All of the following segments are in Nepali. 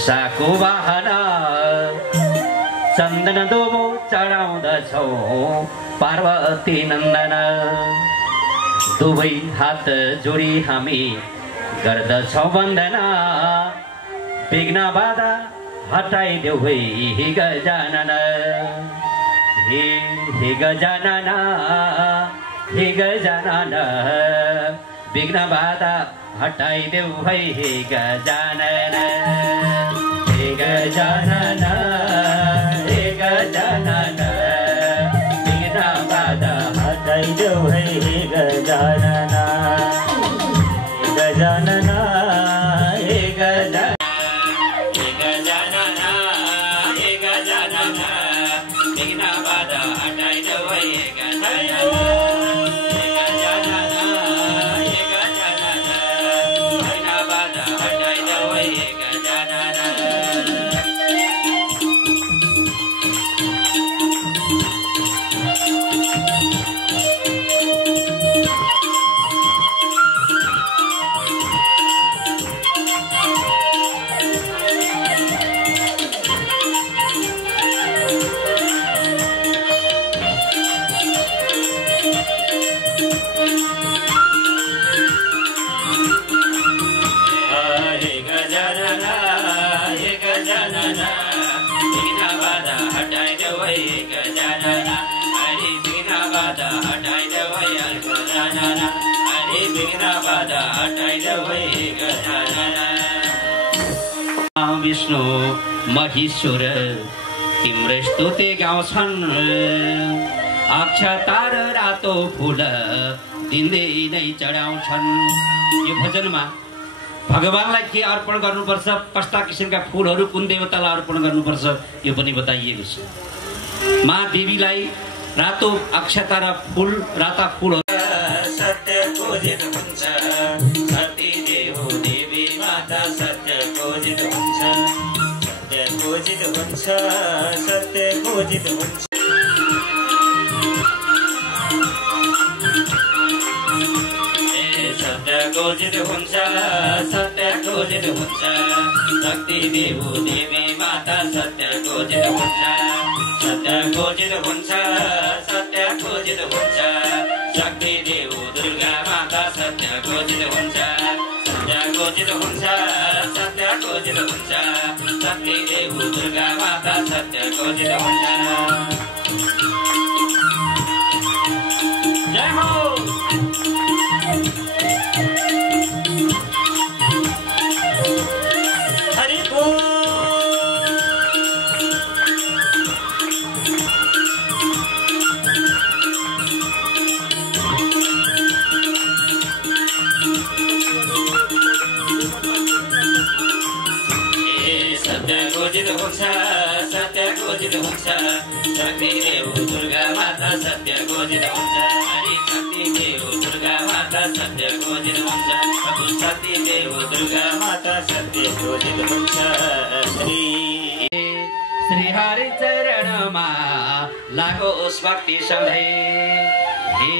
साको वाहना चन्दन दोबो चढाउँदछौ पार्वती नन्दन दुवै हात जोडी हामी गर्दछौ वन्दना विघ्न बाधा हटाइदेऊ हे गजानन हे गजानन हे गजानन विघ्न बाधा हटाइदेऊ हे गजानन हे गजानन हे गजानन विघ्न बाधा हटाइदेऊ हे गजानन हे गजानन हे गजानन हे गजानन हे गजानन विघ्न बाधा हटाइदेऊ हे गजानन विष्णु महेश्वर तिम्रै स्तुति गाउँछन् अक्षता र रातो फूल दिँदै नै चढाउँछन्। यो भजनमा भगवानलाई के अर्पण गर्नुपर्छ, कस्ता किसिमका फूलहरू कुन देवतालाई अर्पण गर्नुपर्छ यो पनि बताइएको छ। माँ देवीलाई रातो अक्षता र फूल राता फूलहरू सत्य खोजित हुन्छ, सती देव देवी माता सत्य खोजित हुन्छ, सत्य खोजित हुन्छ, सत्य खोजित हुन्छ। सत्य खोजित हुन्छ, सत्य खोजित हुन्छ, शक्ति देव देवी माता सत्य खोजित हुन्छ, सत्य खोजित हुन्छ, सत्य खोजित हुन्छ, शक्ति देव दुर्गा माता सत्य खोजित हुन्छ, सत्य खोजित हुन्छ, सत्य खोजित हुन्छ, शक्ति देव दुर्गा माता सत्य खोजित हुन्छ। जय हो। सत्य खोजित हुन्छ, शक्ति देव दुर्गा माता सत्य खोजित हुन्छ, शक्ति देव दुर्गा माता सत्य खोजित हुन्छ, शक्ति देव दुर्गा माता सत्य खोजित हुन्छ। श्री हरि चरणमा लागोस् भक्ति सधैँ, हे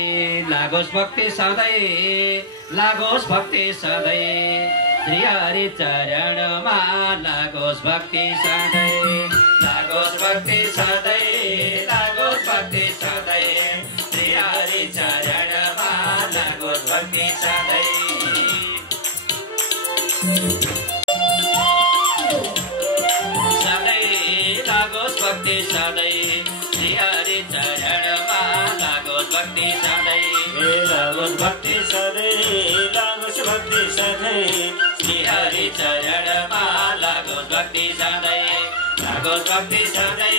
लागोस् भक्ति सधैँ, लागोस् भक्ति सधैँ। श्री हरि चरणमा लागोस् भक्ति सधैँ, लागोस् भक्ति सधैँ, लागोस् भक्ति सधैँ। श्री हरि चरणमा लागोस् भक्ति सधैँ, सधैँ लागोस् भक्ति सधैँ। श्री हरि चरणमा लागोस् भक्ति सधैँ, लागोस् भक्ति सधैँ, लागोस् भक्ति सधैँ। श्री हरि चरणमा लागोस् भक्ति सधैँ, लागोस् भक्ति सधैँ,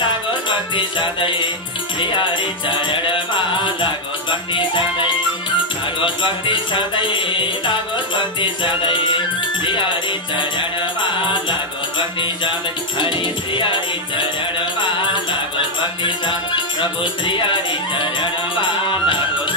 लागोस् भक्ति सधैँ। श्री हरि चरणमा लागोस् भक्ति सधैँ, लागोस् भक्ति सधैँ, लागोस् भक्ति सधैँ। श्री हरि चरणमा लागोस् भक्ति सधैँ, हरि श्री हरि चरणमा लागोस् भक्ति सधैँ। प्रभु श्री हरि चरणमा लागोस्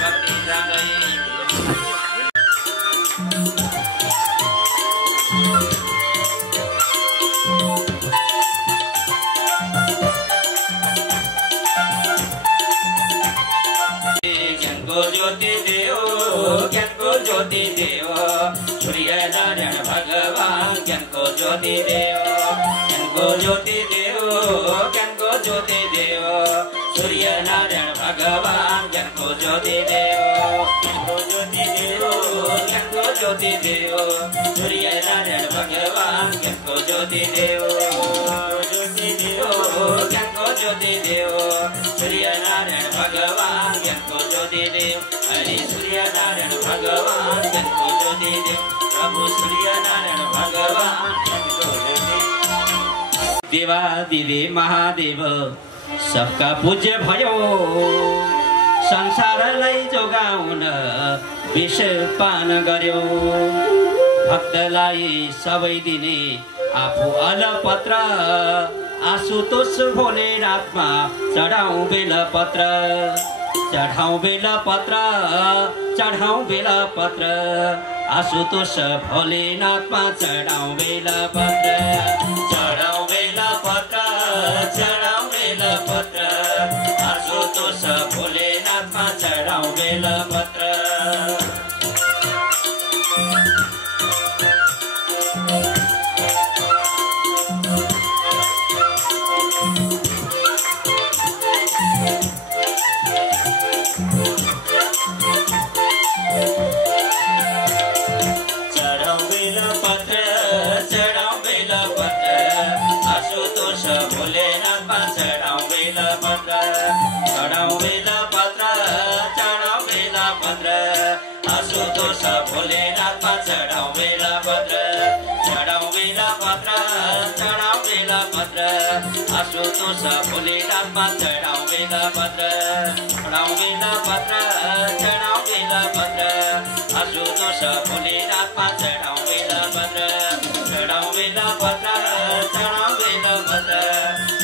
ज्ञानको ज्योति देव ज्ञानको ज्योति देव सूर्य नारायण भगवान ज्ञानको ज्योति देव ज्ञानको ज्योति देव ज्ञानको ज्योति देव सूर्य नारायण भगवान ज्ञानको ज्योति देव ज्ञानको ज्योति देव ज्ञानको ज्योति देव सूर्य नारायण भगवान ज्ञानको ज्योति देव ज्योति देव ज्ञानको ज्योति देव सूर्य नारायण भगवान ज्ञानको ज्योति देव हरि सूर्य नारायण भगवान ज्ञानको ज्योति देव प्रभु सूर्य नारायण भगवान ज्ञानको ज्योति देवादिदेव महादेव सबका पूज्य भयो संसारलाई जोगाउन विष पान गर्यो भक्तलाई सबै दिने आफू अलपत्र आशुतोष भोलेनाथमा चढाउँ बेलपत्र चढाउँ बेलपत्र चढाउँ बेलपत्र आशुतोष भोलेनाथमा चढाउँ बेलपत्र चढाउँ बेलपत्र चढाउँ बेलपत्र आशुतोष भोलेनाथमा चढाउँ बेलपत्र आशुतोष भोलेनाथमा चढाउँ बेलपत्र चढाउँ बेलपत्र चढाउँ बेलपत्र आशुतोष भोलेनाथमा चढाउँ बेलपत्र चढाउँ बेलपत्र चढाउँ बेलपत्र आशुतोष भोलेनाथमा चढाउँ बेलपत्र चढाउँ बेलपत्र चढाउँ बेलपत्र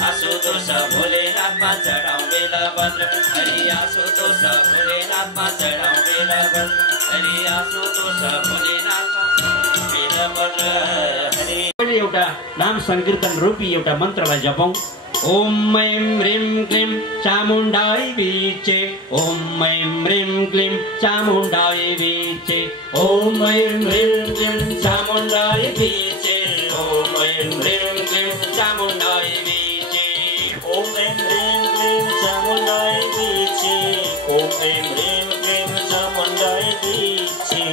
आशुतोष भोलेनाथमा चढाउँ बेलपत्र हरि आशुतोष भोलेनाथमा चढाउँ बेलपत्र हरि आशुतोष भोलेनाथमा बेलपत्र हरि एउटा नाम संकीर्तन रूपी एउटा मन्त्रलाई जपौं ओम ऐं ह्रीं क्लीं चामुण्डाय वीचे ओम ऐं ह्रीं क्लीं चामुण्डाय वीचे ओम ऐं ह्रीं क्लीं चामुण्डाय वीचे ओम ऐं ह्रीं क्लीं चामुण्डाय वीचे ओम ऐं ह्रीं क्लीं चामुण्डाय वीचे ओम ऐं ह्रीं क्लीं चामुण्डाय वीचे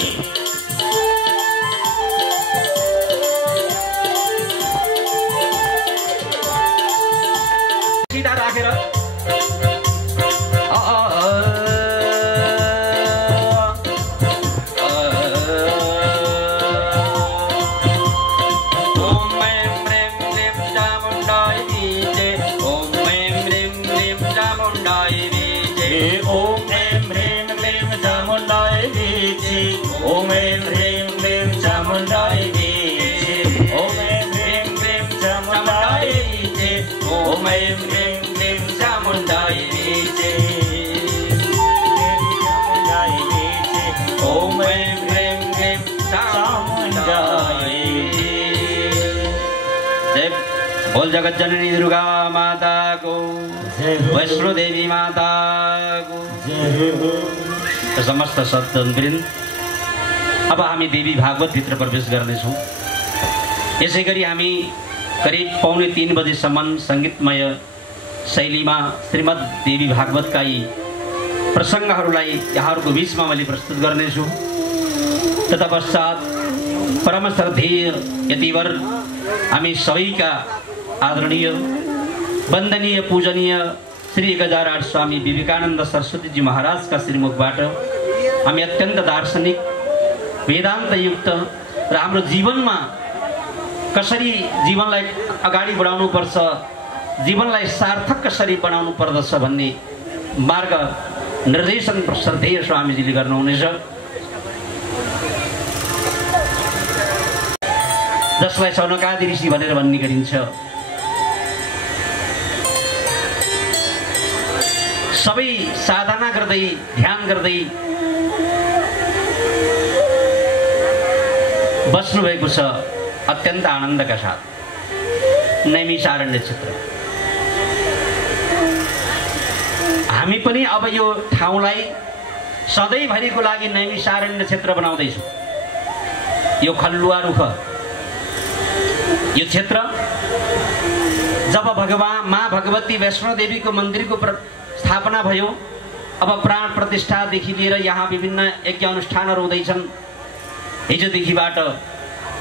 सीधा राखेर ओम ऐं ह्रीं क्लीं चामुण्डाय वीचे ओम ऐं ह्रीं क्लीं चामुण्डाय वीचे ओम ऐं ह्रीं क्लीं चामुण्डाय वीचे ओम ऐं ह्रीं क्लीं चामुण्डाय जय बोल जगत जननी दुर्गा माता को वैष्णो देवी माता को जय समस्त सज्जनवृन्द अब हामी देवी भागवत भित्र प्रवेश गर्नेछौँ यसैगरी हामी करिब पौने 3 बजेसम्म संगीतमय शैलीमा श्रीमद् देवी भागवतका यी प्रसङ्गहरूलाई यहाँहरूको बीचमा मैले प्रस्तुत गर्नेछु तत्पश्चात परम श्रद्धेय यतिवर हामी सबैका आदरणीय वन्दनीय पूजनीय श्री 1008 स्वामी विवेकानन्द सरस्वतीजी महाराजका श्रीमुखबाट हामी अत्यन्त दार्शनिक वेदान्त युक्त र हाम्रो जीवनमा कसरी जीवनलाई अगाडि बढाउनु पर्छ जीवनलाई सार्थक कसरी बनाउनु पर्दछ भन्ने मार्ग निर्देशन श्रद्धेय स्वामीजीले गर्नुहुनेछ जसलाई सौनकादि ऋषि भनेर भन्ने गरिन्छ सबै साधना गर्दै ध्यान गर्दै बस्नु भएको छ अत्यन्त आनन्दका साथ नैमिषारण्य क्षेत्र हामी पनि अब यो ठाउँलाई सधैँभरिको लागि नैमिषारण्य क्षेत्र बनाउँदैछु। यो खल्लुवा रुख यो क्षेत्र जब भगवान माँ भगवती वैष्णो देवीको मन्दिरको स्थापना भयो, अब प्राण प्रतिष्ठादेखि लिएर यहाँ विभिन्न यज्ञ अनुष्ठानहरू हुँदैछन्। हिजोदेखिबाट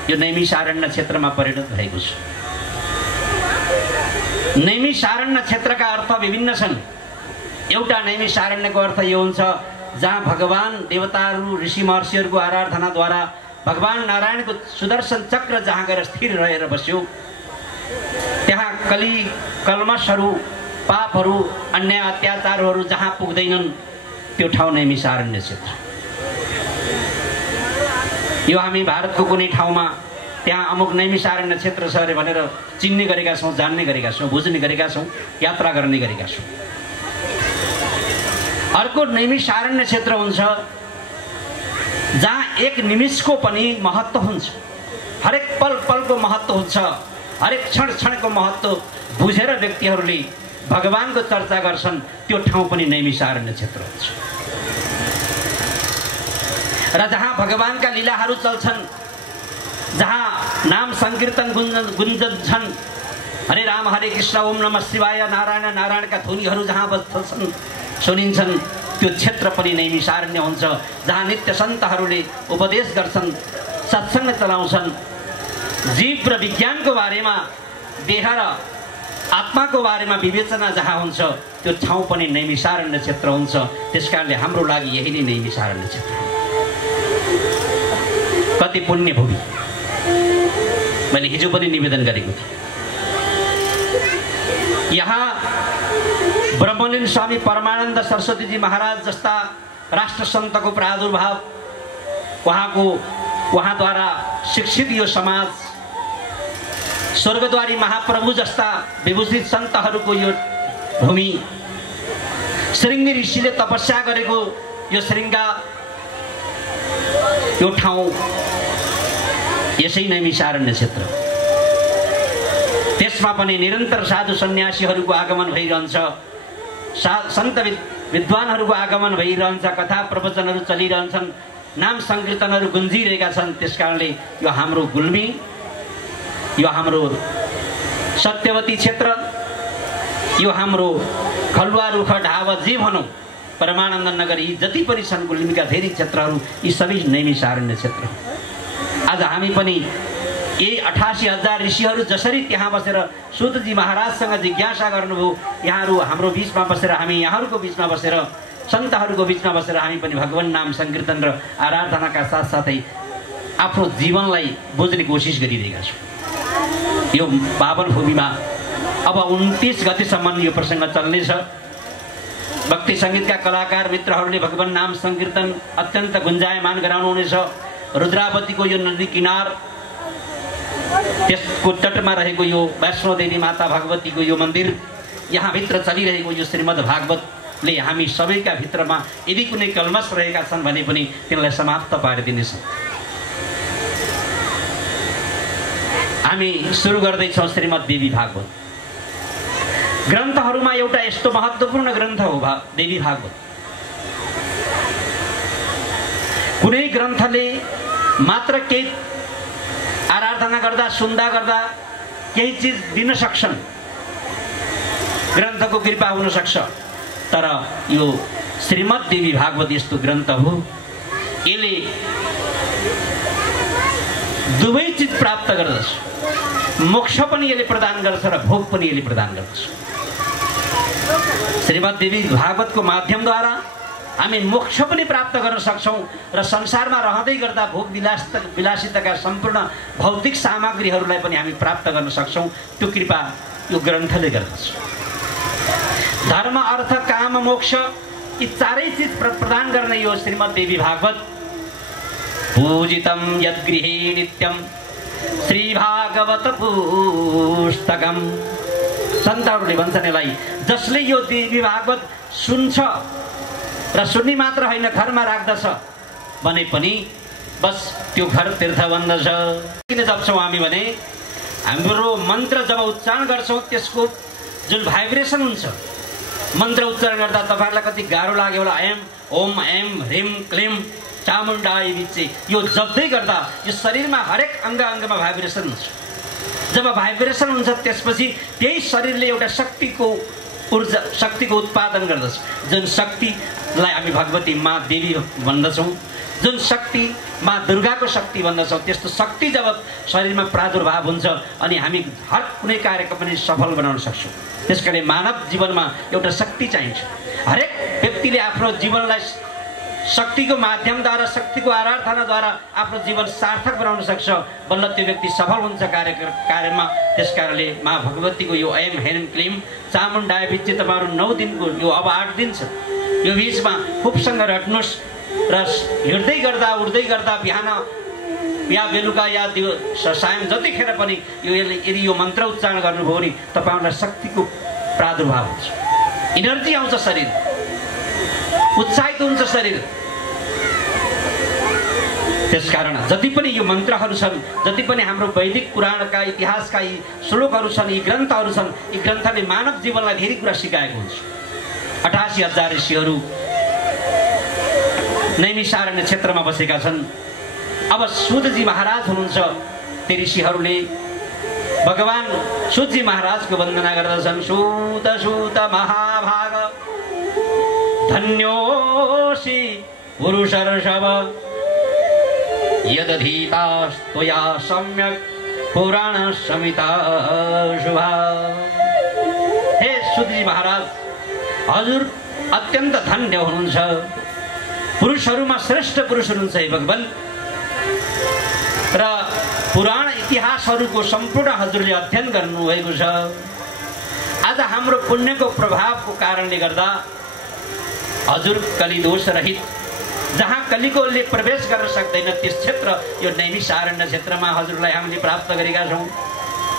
यो नैमिषारण्य क्षेत्रमा परिणत भएको छ। नैमिषारण्य क्षेत्रका अर्थ विभिन्न छन्। एउटा नैमिषारण्यको अर्थ यो हुन्छ जहाँ भगवान देवताहरू ऋषि महर्षिहरूको आराधनाद्वारा भगवान नारायणको सुदर्शन चक्र जहाँ गएर स्थिर रहेर बस्यो, त्यहाँ कल्मषहरू पापहरू अन्याय अत्याचारहरू जहाँ पुग्दैनन् त्यो ठाउँ नैमिषारण्य क्षेत्र। यो हामी भारतको कुनै ठाउँमा त्यहाँ अमुक नैमिषारण्य क्षेत्र छ अरे भनेर चिन्ने गरेका छौँ, जान्ने गरेका छौँ, बुझ्ने गरेका छौँ, यात्रा गर्ने गरेका छौँ। अर्को नैमिषारण्य क्षेत्र हुन्छ जहाँ एक निमिषको पनि महत्त्व हुन्छ, हरेक पल पलको महत्त्व हुन्छ, हरेक क्षण क्षणको महत्त्व बुझेर व्यक्तिहरूले भगवानको चर्चा गर्छन्। त्यो ठाउँ पनि नैमिषारण्य क्षेत्र हुन्छ। र जहाँ भगवानका लीलाहरू चल्छन्, जहाँ नाम संकीर्तन गुन्जन्छन्, हरे राम हरे कृष्ण ओम नमः शिवाय नारायण नारायणका ध्वनिहरू जहाँ बज्छन् सुनिन्छन्, त्यो क्षेत्र पनि नैमिषारण्य हुन्छ। जहाँ नित्य सन्तहरूले उपदेश गर्छन्, सत्सङ्ग चलाउँछन्, जीव र विज्ञानको बारेमा, देह र आत्माको बारेमा विवेचना जहाँ हुन्छ, त्यो ठाउँ पनि नैमिषारण्य क्षेत्र हुन्छ। त्यसकारणले हाम्रो लागि यही नै नैमिषारण्य क्षेत्र हो। कति पुण्य भूमि मैले हिजो पनि निवेदन गरेको थिएँ। यहाँ ब्रह्मलीन स्वामी परमानन्द सरस्वतीजी महाराज जस्ता राष्ट्र सन्तको प्रादुर्भाव, उहाँद्वारा शिक्षित यो समाज, स्वर्गद्वारी महाप्रभु जस्ता विभूषित सन्तहरूको यो भूमि, श्रृङ्गी ऋषिले तपस्या गरेको यो श्रृङ्गा, यो ठाउँ यसै नैमिषारण्य क्षेत्र। त्यसमा पनि निरन्तर साधु सन्यासीहरूको आगमन भइरहन्छ, सन्त विद्वानहरूको आगमन भइरहन्छ, कथा प्रवचनहरू चलिरहन्छन्, नाम संकीर्तनहरू गुन्जिरहेका छन्। त्यसकारणले यो हाम्रो गुल्मी, यो हाम्रो सत्यवती क्षेत्र, यो हाम्रो खलुवा रुख ढावा जे भनौँ, परमानन्द नगर, यी जति पनि छन् गुल्मीका धेरै क्षेत्रहरू, यी सबै नैमिषारण्य क्षेत्र। आज हामी पनि यही 88,000 ऋषिहरू जसरी त्यहाँ बसेर सूतजी महाराजसँग जिज्ञासा गर्नुभयो, यहाँहरू हाम्रो बिचमा बसेर, हामी यहाँहरूको बिचमा बसेर, सन्तहरूको बिचमा बसेर हामी पनि भगवान नाम संकीर्तन र आराधनाका साथसाथै आफ्नो जीवनलाई बुझ्ने कोसिस गरिरहेका छौँ। यो पावन भूमिमा अब 29 गतेसम्म यो प्रसङ्ग चल्नेछ। भक्ति सङ्गीतका कलाकार मित्रहरूले भगवान नाम संकीर्तन अत्यन्त गुन्जायमान गराउनुहुनेछ। रुद्रावतीको यो नदी किनार, त्यसको तटमा रहेको यो वैष्णो देवी माता भगवतीको यो मन्दिर, यहाँभित्र चलिरहेको यो श्रीमद् भागवतले हामी सबैका भित्रमा यदि कुनै कल्मष रहेका छन् भने पनि तिनलाई समाप्त पारिदिनेछ। हामी सुरु गर्दैछौँ श्रीमद् देवी भागवत। ग्रन्थहरूमा एउटा यस्तो महत्त्वपूर्ण ग्रन्थ हो देवी भागवत। कुनै ग्रन्थले मात्र केही आराधना गर्दा, सुन्दा गर्दा केही चिज दिन सक्छन्, ग्रन्थको कृपा हुन सक्छ। तर यो श्रीमद् देवी भागवत यस्तो ग्रन्थ हो, यसले दुवै चिज प्राप्त गर्दछ। मोक्ष पनि यसले प्रदान गर्छ र भोग पनि यसले प्रदान गर्दछ। श्रीमद् देवी भागवतको माध्यमद्वारा हामी मोक्ष पनि प्राप्त गर्न सक्छौँ र संसारमा रहँदै गर्दा भोग विलासिताका सम्पूर्ण भौतिक सामग्रीहरूलाई पनि हामी प्राप्त गर्न सक्छौँ। त्यो कृपा यो ग्रन्थले गर्दछ। धर्म अर्थ काम मोक्ष यी चारै चिज प्रदान गर्ने यो श्रीमद् देवी भागवत। पूजितं यद्गृहे नित्यं श्री भागवत पुस्तकम। सन्तहरूले भन्छन् यसलाई, जसले यो देवी भागवत सुन्छ र सुन्ने मात्र होइन घरमा राख्दछ भने पनि बस त्यो घर तीर्थ बन्दछ। किन जप्छौँ हामी भने हाम्रो मन्त्र जब उच्चारण गर्छौँ त्यसको जुन भाइब्रेसन हुन्छ मन्त्र उच्चारण गर्दा तपाईहरुलाई कति गाह्रो लाग्यो होला। एम ओम एम ह्रीम क्लीम चामुण्डाय विचे यो जप्दै गर्दा यो शरीरमा हरेक अङ्गमा भाइब्रेसन हुन्छ। जब भाइब्रेसन हुन्छ त्यसपछि त्यही शरीरले एउटा शक्तिको ऊर्जा शक्तिको उत्पादन गर्दछ। जुन शक्तिलाई हामी भगवती माँ देवी भन्दछौँ, जुन शक्ति माँ दुर्गाको शक्ति भन्दछौँ, त्यस्तो शक्ति जब शरीरमा प्रादुर्भाव हुन्छ अनि हामी हर कुनै कार्यको पनि सफल बनाउन सक्छौँ। त्यसकारण मानव जीवनमा एउटा शक्ति चाहिन्छ। हरेक व्यक्तिले आफ्नो जीवनलाई शक्तिको माध्यमद्वारा शक्तिको आराधनाद्वारा आफ्नो जीवन सार्थक बनाउन सक्छ। बल्ल त्यो व्यक्ति सफल हुन्छ कार्यमा। त्यसकारणले माँ भगवतीको यो ऐम हेम क्लीम चामुण्डाय विचे तपाईँहरू 9 दिनको यो अब 8 दिन छ। यो बिचमा खुबसँग रट्नुहोस् र हिँड्दै गर्दा उड्दै गर्दा बिहान या बेलुका या सायं जतिखेर पनि यदि यो मन्त्र उच्चारण गर्नुभयो भने तपाईँहरूलाई शक्तिको प्रादुर्भाव हुन्छ, इनर्जी आउँछ, शरीर उत्साहित हुन्छ शरीर। त्यसकारण जति पनि यो मन्त्रहरू छन्, जति पनि हाम्रो वैदिक पुराणका इतिहासका यी श्लोकहरू छन्, यी ग्रन्थहरू छन्, यी ग्रन्थले मानव जीवनलाई धेरै कुरा सिकाएको हुन्छ। 88,000 ऋषिहरू नैमिषारण्य क्षेत्रमा बसेका छन्। अब सूतजी महाराज हुनुहुन्छ। ती ऋषिहरूले भगवान सूतजी महाराजको वन्दना गर्दछन्। सूत सूत महाभाग धन्योसी पुरुषर्षभ यदधीतास्त्वया सम्यक् पुराण संहिता शुभा। हे सूतजी महाराज, हजुर अत्यन्त धन्य हुनुहुन्छ। पुरुषहरूमा श्रेष्ठ पुरुष हुनुहुन्छ हे भगवान। र पुराण इतिहासहरूको सम्पूर्ण हजुरले अध्ययन गर्नुभएको छ। आज हाम्रो पुण्यको प्रभावको कारणले गर्दा हजुर कलिदोष रहित, जहाँ कलिकोले प्रवेश गर्न सक्दैन त्यस क्षेत्र यो नैमिषारण्य क्षेत्रमा हजुरलाई हामीले प्राप्त गरेका छौँ।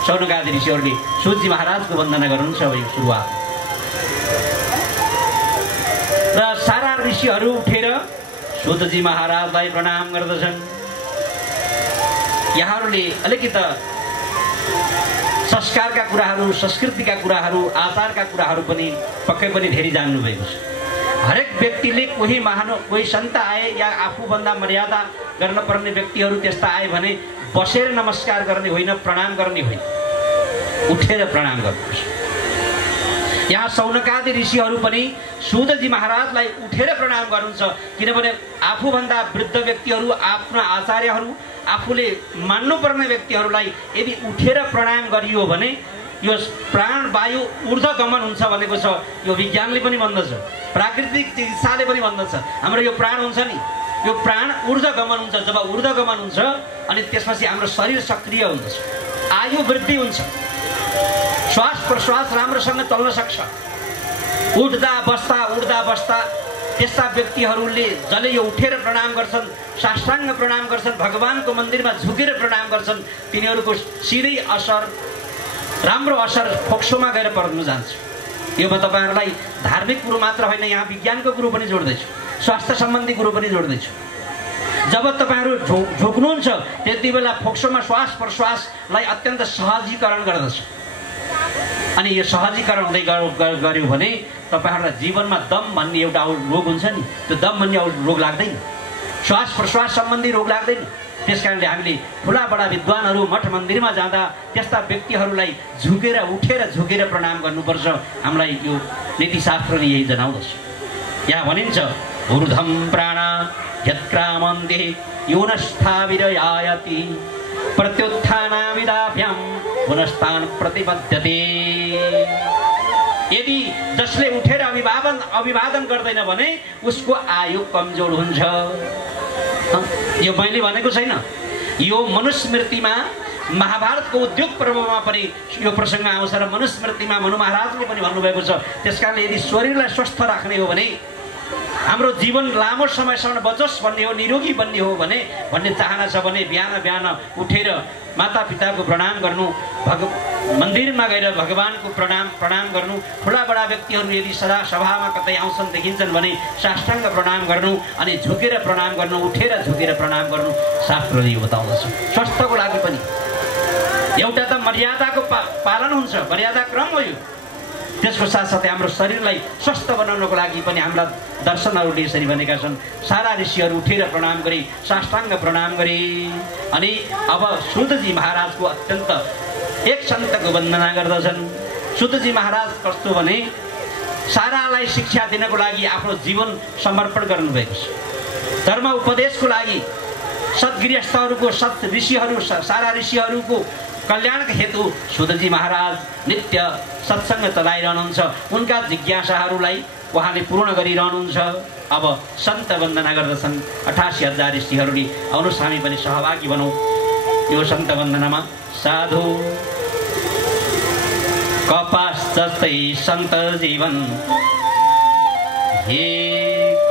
सौनकादि ऋषिहरूले सूतजी महाराजको वन्दना गर्नुहुन्छ। अब यो सुरुवात र सारा ऋषिहरू उठेर सूतजी महाराजलाई प्रणाम गर्दछन्। यहाँहरूले अलिकति संस्कारका कुराहरू, संस्कृतिका कुराहरू, आचारका कुराहरू पनि पक्कै पनि धेरै जान्नुभएको छ। हरेक व्यक्तिले कोही सन्त आए या आफूभन्दा मर्यादा गर्न पर्ने व्यक्तिहरू त्यस्ता आए भने बसेर नमस्कार गर्ने होइन, प्रणाम गर्ने होइन, उठेर प्रणाम गर्नुपर्छ। यहाँ सौनकादि ऋषिहरू पनि सूतजी महाराजलाई उठेर प्रणाम गर्नुहुन्छ। किनभने आफूभन्दा वृद्ध व्यक्तिहरू, आफ्ना आचार्यहरू, आफूले मान्नुपर्ने व्यक्तिहरूलाई यदि उठेर प्रणाम गरियो भने यो प्राण वायु ऊर्ध्वगमन हुन्छ भनेको छ। यो विज्ञानले पनि भन्दछ, प्राकृतिक चिकित्साले पनि भन्दछ। हाम्रो यो प्राण हुन्छ नि, यो प्राण ऊर्ध्वगमन हुन्छ। जब ऊर्ध्वगमन हुन्छ अनि त्यसपछि हाम्रो शरीर सक्रिय हुन्छ, आयु वृद्धि हुन्छ, श्वास प्रश्वास राम्रोसँग चल्न सक्छ। उठ्दा बस्दा त्यस्ता व्यक्तिहरूले जसले यो उठेर प्रणाम गर्छन्, साष्टाङ्ग प्रणाम गर्छन्, भगवानको मन्दिरमा झुकेर प्रणाम गर्छन्, तिनीहरूको सिधै असर, राम्रो असर फोक्सोमा गएर पर्न जान्छ। यो म तपाईँहरूलाई धार्मिक कुरो मात्र होइन, यहाँ विज्ञानको कुरो पनि जोड्दैछु, स्वास्थ्य सम्बन्धी कुरो पनि जोड्दैछु। जब तपाईँहरू झुक्नुहुन्छ त्यति बेला फोक्सोमा श्वास प्रश्वासलाई अत्यन्त सहजीकरण गर्दछ। अनि यो सहजीकरण हुँदै गऱ्यो भने तपाईँहरूलाई जीवनमा दम भन्ने एउटा रोग हुन्छ नि, त्यो दम भन्ने रोग लाग्दैन, श्वास प्रश्वास सम्बन्धी रोग लाग्दैन। त्यसकारणले हामीले ठुला बडा विद्वानहरू मठ मन्दिरमा जाँदा त्यस्ता व्यक्तिहरूलाई उठेर प्रणाम गर्नुपर्छ। हामीलाई यो नीतिशास्त्रले यही जनाउँदछ। यहाँ भनिन्छ ऊर्ध्वं प्राण यत्क्रामन्ते योनस्थाविरयायति प्रत्युत्थानामिदाभ्यां पुनस्तान प्रतिपद्यते। यदि जसले उठेर अभिवादन गर्दैन भने उसको आयु कमजोर हुन्छ। यो मैले भनेको छैन, यो मनुस्मृतिमा महाभारतको उद्योग पर्वमा पनि यो प्रसङ्ग आउँछ र मनुस्मृतिमा मनु महाराजले पनि भन्नुभएको छ। त्यसकारणले यदि शरीरलाई स्वस्थ राख्ने हो भने, हाम्रो जीवन लामो समयसम्म बचोस् भन्ने हो, निरोगी बन्ने हो भन्ने चाहना छ भने बिहान उठेर मातापिताको प्रणाम गर्नु, मन्दिरमा गएर भगवानको प्रणाम गर्नु, ठुला बडा व्यक्तिहरू यदि सदा सभामा कतै आउँछन् देखिन्छन् भने साष्टाङ्ग प्रणाम गर्नु, अनि झुकेर प्रणाम गर्नु, उठेर झुकेर प्रणाम गर्नु शास्त्रले यो बताउँदछ। स्वास्थ्यको लागि पनि एउटा त मर्यादाको पालन हुन्छ, मर्यादा क्रम हो यो। त्यसको साथसाथै हाम्रो शरीरलाई स्वस्थ बनाउनको लागि पनि हाम्रा दर्शनहरूले यसरी भनेका छन्। सारा ऋषिहरू उठेर प्रणाम गरे, साष्टाङ्ग प्रणाम गरे। अनि अब सुतजी महाराजको अत्यन्त एक सन्तको वन्दना गर्दछन्। सुतजी महाराज कस्तो भने सारालाई शिक्षा दिनको लागि आफ्नो जीवन समर्पण गर्नुभएको छ। धर्म उपदेशको लागि सद्गृहस्थहरूको सत् ऋषिहरू सारा ऋषिहरूको कल्याणका हेतु सुतजी महाराज नित्य सत्सङ्ग चलाइरहनुहुन्छ। उनका जिज्ञासाहरूलाई उहाँले पूर्ण गरिरहनुहुन्छ। अब सन्त वन्दना गर्दछन् 88,000 ऋषिहरूले। आउनुहोस् हामी पनि सहभागी बनौँ यो सन्त वन्दनामा। साधु कपास जस्तै सन्त जीवन, हे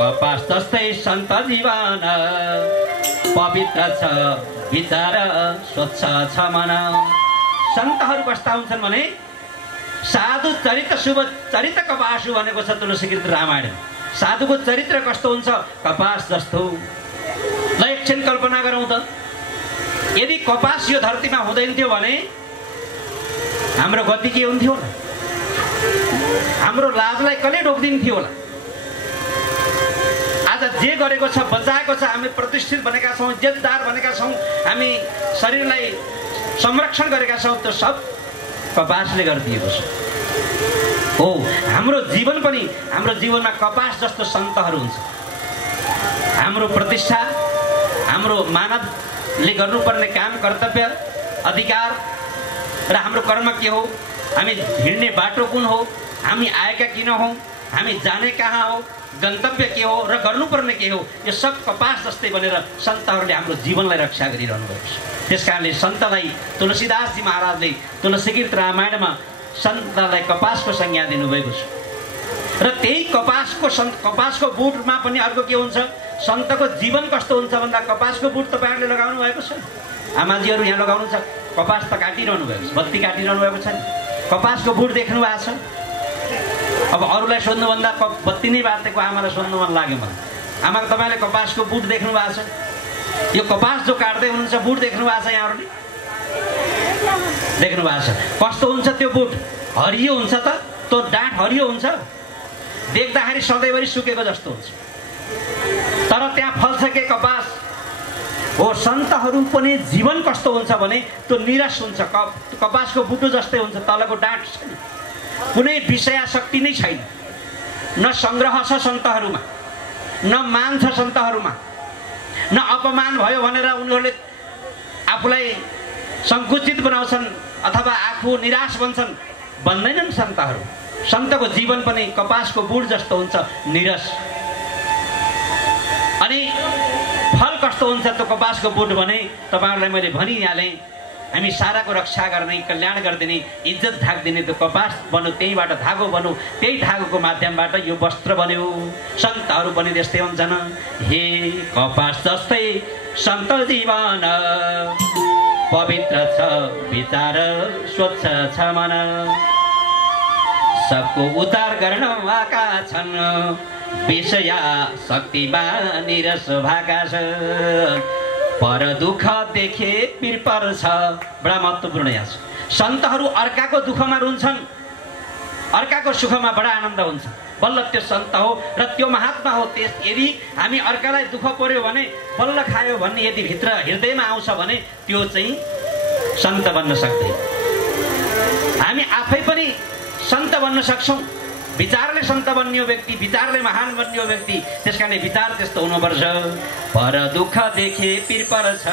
कपास जस्तै सन्त जीवन, पवित्र छ विचार स्वच्छ छ मन। सन्तहरू कस्ता हुन्छन् भने साधु चरित्र शुभ चरित्र कपासु भनेको छ तुलसीकृत रामायण। साधुको चरित्र कस्तो हुन्छ? कपास जस्तो। ल एकछिन कल्पना गरौँ त, यदि कपास यो धरतीमा हुँदैन थियो भने हाम्रो गति के हुन्थ्यो होला? हाम्रो लाजलाई कसले ढोकिदिन्थ्यो होला? आज जे गरेको छ, बचाएको छ, हामी प्रतिष्ठित बनेका छौँ, इज्जतदार बनेका छौँ, हामी शरीरलाई संरक्षण गरेका छौँ, त्यो सब कपासले गरिदिएको छ। हो, हाम्रो जीवन पनि हाम्रो जीवनमा कपास जस्तो सन्तहरू हुन्छ। हाम्रो प्रतिष्ठा, हाम्रो मानवले गर्नुपर्ने काम, कर्तव्य, अधिकार र हाम्रो कर्म के हो, हामी हिँड्ने बाटो कुन हो, हामी आएका किन हौँ, हामी जाने कहाँ हो, गन्तव्य के हो र गर्नुपर्ने के हो, यो सब कपास जस्तै बनेर सन्तहरूले हाम्रो जीवनलाई रक्षा गरिरहनु भएको छ। त्यस कारणले सन्तलाई तुलसीदासजी महाराजले तुलसीकृत रामायणमा सन्तलाई कपासको संज्ञा दिनुभएको छ। र त्यही कपासको बुटमा पनि अर्को के हुन्छ? सन्तको जीवन कस्तो हुन्छ भन्दा कपासको बुट तपाईँहरूले लगाउनु भएको छ? आमाजीहरू यहाँ लगाउनु छ? कपास त काटिरहनु भएको छ, बत्ती काटिरहनु भएको छ नि। कपासको बुट देख्नु भएको छ? अब अरूलाई सोध्नुभन्दा बत्ती नै बाटेको आमालाई सोध्नु मन लाग्यो मलाई। आमा तपाईँले कपासको बुट देख्नु भएको छ? यो कपास जो काट्दै हुनुहुन्छ बुट देख्नु भएको छ यहाँहरूले? देख्नु भएको छ? कस्तो हुन्छ त्यो बुट? हरियो हुन्छ त, त्यो डाँठ हरियो हुन्छ, देख्दाखेरि सधैँभरि सुकेको जस्तो हुन्छ। तर त्यहाँ फल्छ के? कपास हो। सन्तहरू पनि जीवन कस्तो हुन्छ भने त्यो निरस हुन्छ, कपासको बुटो जस्तै हुन्छ। तलको डाँठ छैन, कुनै विषयाशक्ति नै छैन, न सङ्ग्रह छ सन्तहरूमा, न मान छ सन्तहरूमा, न अपमान भयो भनेर उनीहरूले आफूलाई सङ्कुचित बनाउँछन् अथवा आफू निराश बन्छन्, बन्दैनन् सन्तहरू। सन्तको जीवन पनि कपासको बुट जस्तो हुन्छ, निरस। अनि फल कस्तो हुन्छ त्यो कपासको बुट भने तपाईँहरूलाई मैले भनिहालेँ। हामी साराको रक्षा गर्ने, कल्याण गरिदिने, इज्जत ढाक्दिने त्यो कपास बन्यो, त्यहीबाट धागो बन्यो, त्यही धागोको माध्यमबाट यो वस्त्र बन्यो। सन्तहरू पनि त्यस्तै हुन्छन्। हे कपास जस्तै सन्त जीवन, पवित्र छ विचार स्वच्छ छ मन, सबको उद्धार गर्न आएका छन्, विषया शक्तिमा निरस भएका छन्, पर दुःख देखे पीर पर्छ। बडा महत्त्वपूर्ण यहाँ छ। सन्तहरू अर्काको दुःखमा रुन्छन्, अर्काको सुखमा बडा आनन्द हुन्छ। बल्ल त्यो सन्त हो र त्यो महात्मा हो। यदि हामी अर्कालाई दुःख पर्यो भने बल्ल खायो भन्ने यदि भित्र हृदयमा आउँछ भने त्यो चाहिँ सन्त बन्न सक्दैन। हामी आफै पनि सन्त बन्न सक्छौँ। विचारले सन्त बन्यो व्यक्ति, विचारले महान बन्यो व्यक्ति। त्यस कारणले विचार त्यस्तो हुनुपर्छ। पर दुःख देखे पीर पर्छ,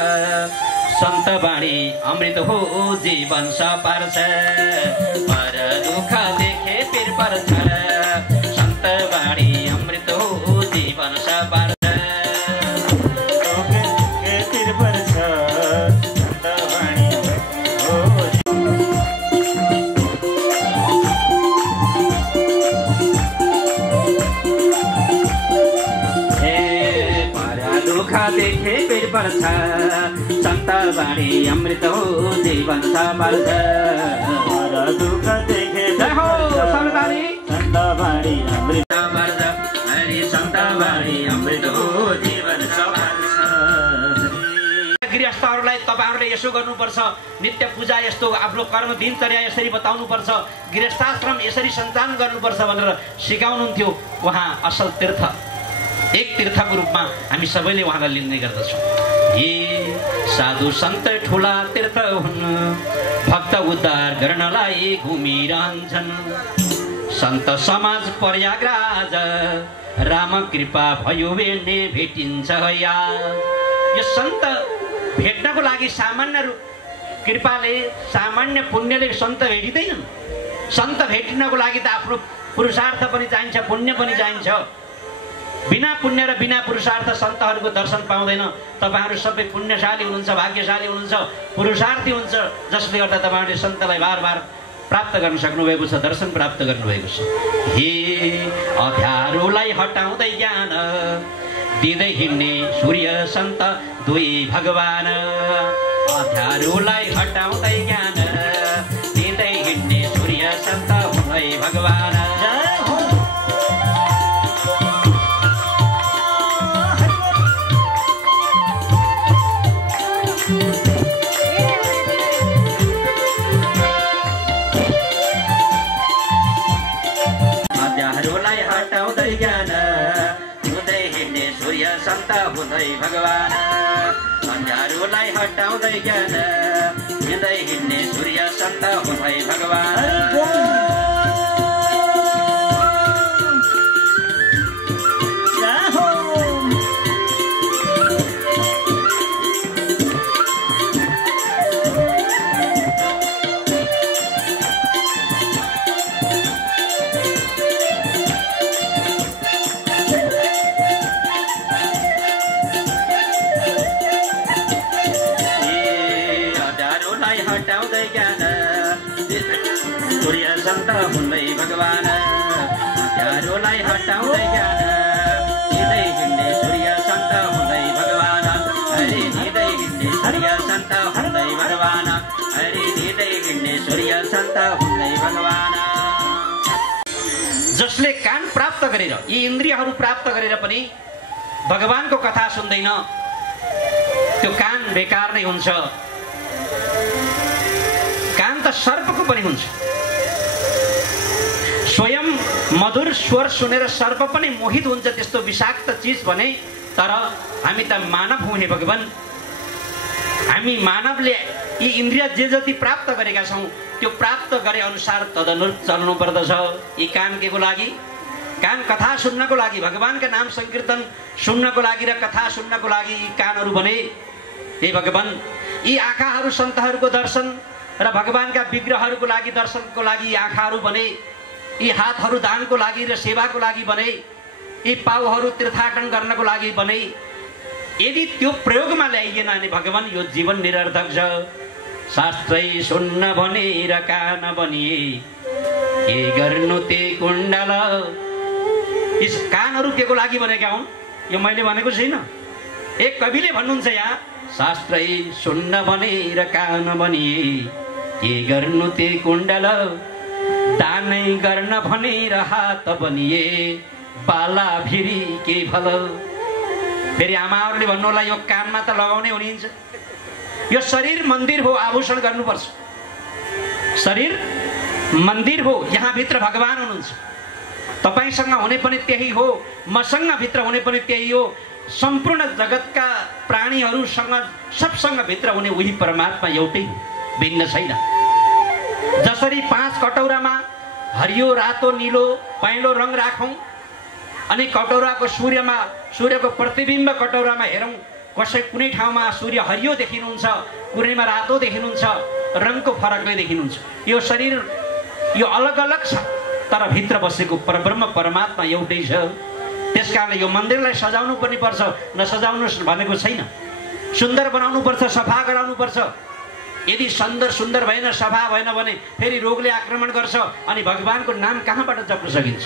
सन्त बाणी अमृत हो जीवन सपार्छ। पर दुःख देखे पीर पर्छ, सन्त बाणी अमृत हो जीवन सपार्छ। देखे पीर पर्छ, सन्त बाणी अमृत हो जीवन सपार्छ। दुःख देखे हो सन्तबाणी, सन्त बाणी अमृत सपार्छ। हरि सन्त बाणी अमृत हो जीवन सपार्छ। गृहस्थहरूलाई तपाईहरुले यसो गर्नुपर्छ, नित्य पूजा यस्तो, आफ्नो कर्म दिनचर्या यसरी बताउनुपर्छ, गृहस्थाश्रम यसरी सञ्चालन गर्नुपर्छ भनेर सिकाउनुहुन्थ्यो। उहाँ असल तीर्थ, एक तीर्थको रूपमा हामी सबैले उहाँलाई लिने गर्दछौँ। यी साधु सन्त ठुला तीर्थ हुन्, भक्त उद्धार गर्नलाई घुमिरहन्छन्। सन्त समाज प्रयागराज, राम कृपा भयो भेट्ने भेटिन्छ या। यो सन्त भेट्नको लागि सामान्य कृपाले, सामान्य पुण्यले सन्त भेटिँदैनन्। सन्त भेटिनको लागि त आफ्नो पुरुषार्थ पनि चाहिन्छ, पुण्य पनि चाहिन्छ। बिना पुण्य र बिना पुरुषार्थ सन्तहरूको दर्शन पाउँदैन। तपाईहरु सबै पुण्यशाली हुनुहुन्छ, भाग्यशाली हुनुहुन्छ, पुरुषार्थी हुन्छ, जसले गर्दा तपाईहरुले सन्तलाई बार-बार प्राप्त गर्न सक्नुभएको छ, दर्शन प्राप्त गर्नुभएको छ। हे अध्यारोलाई हटाउँदै ज्ञान दिँदै हिँड्ने सूर्य सन्त दुई भगवान। अध्यारोलाई हटाउँदै ज्ञान दिँदै हिँड्ने सूर्य सन्त दुई भगवान। हुँदै भगवान, अन्धारोलाई हटाउँदै ज्ञान दिँदै हिँड्ने सूर्य सन्त हुँदै भगवान। हुँदै भगवान, अध्यारोलाई हटाउँदै ज्ञान दिँदै हिँड्ने सूर्य सन्त हुँदै भगवान। हरि दिँदै हिँड्ने सूर्य सन्त हुँदै भगवान, हरि दिँदै हिँड्ने सूर्य सन्त हुँदै भगवान। जसले कान प्राप्त गरेर, यी इन्द्रियहरू प्राप्त गरेर पनि भगवानको कथा सुन्दैन, त्यो कान बेकार नै हुन्छ। कान त सर्पको पनि हुन्छ। स्वयं मधुर स्वर सुनेर सर्प पनि मोहित हुन्छ, त्यस्तो विषाक्त चिज भने। तर हामी त मानव हौँ हे भगवान, हामी मानवले यी इन्द्रिय जे जति प्राप्त गरेका छौँ त्यो प्राप्त गरे अनुसार तदनुरूप चल्नु पर्दछ। यी कान के को लागि? कान कथा सुन्नको लागि, भगवानका नाम संकीर्तन सुन्नको लागि र कथा सुन्नको लागि यी कानहरू बने हे भगवान। यी आँखाहरू सन्तहरूको दर्शन र भगवानका विग्रहहरूको लागि दर्शनको लागि यी आँखाहरू बने। यी हातहरू दानको लागि र सेवाको लागि बने। यी पाउहरू तीर्थाटन गर्नको लागि बने। यदि त्यो प्रयोगमा ल्याइएन भने भगवान यो जीवन निरर्थक छ। शास्त्रै सुन्न भनेर कान बनिए, के गर्नु ते कुण्डल। यस कानहरू के को लागि बनेका हुन्? यो मैले भनेको छैन, एक कविले भन्नुहुन्छ यहाँ, शास्त्रै सुन्न भनेर कान बनिए, के गर्नु ते कुण्डल। दानै गर्न भनेर हात बनिए, बाला भिरी के भल। फेरि आमाहरूले भन्नु होला यो कानमा त लगाउने हुनिन्छ। यो शरीर मन्दिर हो, आभूषण गर्नुपर्छ। शरीर मन्दिर हो, यहाँ भित्र भगवान हुनुहुन्छ। तपाईसँग हुने पनि त्यही हो, मसँग भित्र हुने पनि त्यही हो। सम्पूर्ण जगतका प्राणीहरूसँग सबसँग भित्र हुने उही परमात्मा एउटै हो, भिन्न छैन। जसरी 5 कटौरामा हरियो रातो नीलो पहेँलो रङ राखौँ, अनि कटौराको सूर्यको प्रतिबिम्ब कटौरामा हेरौँ, कुनै ठाउँमा सूर्य हरियो देखिनुहुन्छ, कुनैमा रातो देखिनुहुन्छ, रङको फरकले देखिनुहुन्छ। यो शरीर यो अलग अलग छ, तर भित्र बसेको परब्रह्म परमात्मा एउटै छ। त्यसकारणले यो मन्दिरलाई सजाउनु पनि पर्छ, नसजाउनु भनेको छैन। सुन्दर बनाउनु पर्छ, सफा गराउनु पर्छ। यदि सुन्दर भएन, सफा भएन भने फेरि रोगले आक्रमण गर्छ, अनि भगवानको नाम कहाँबाट जप्न सकिन्छ?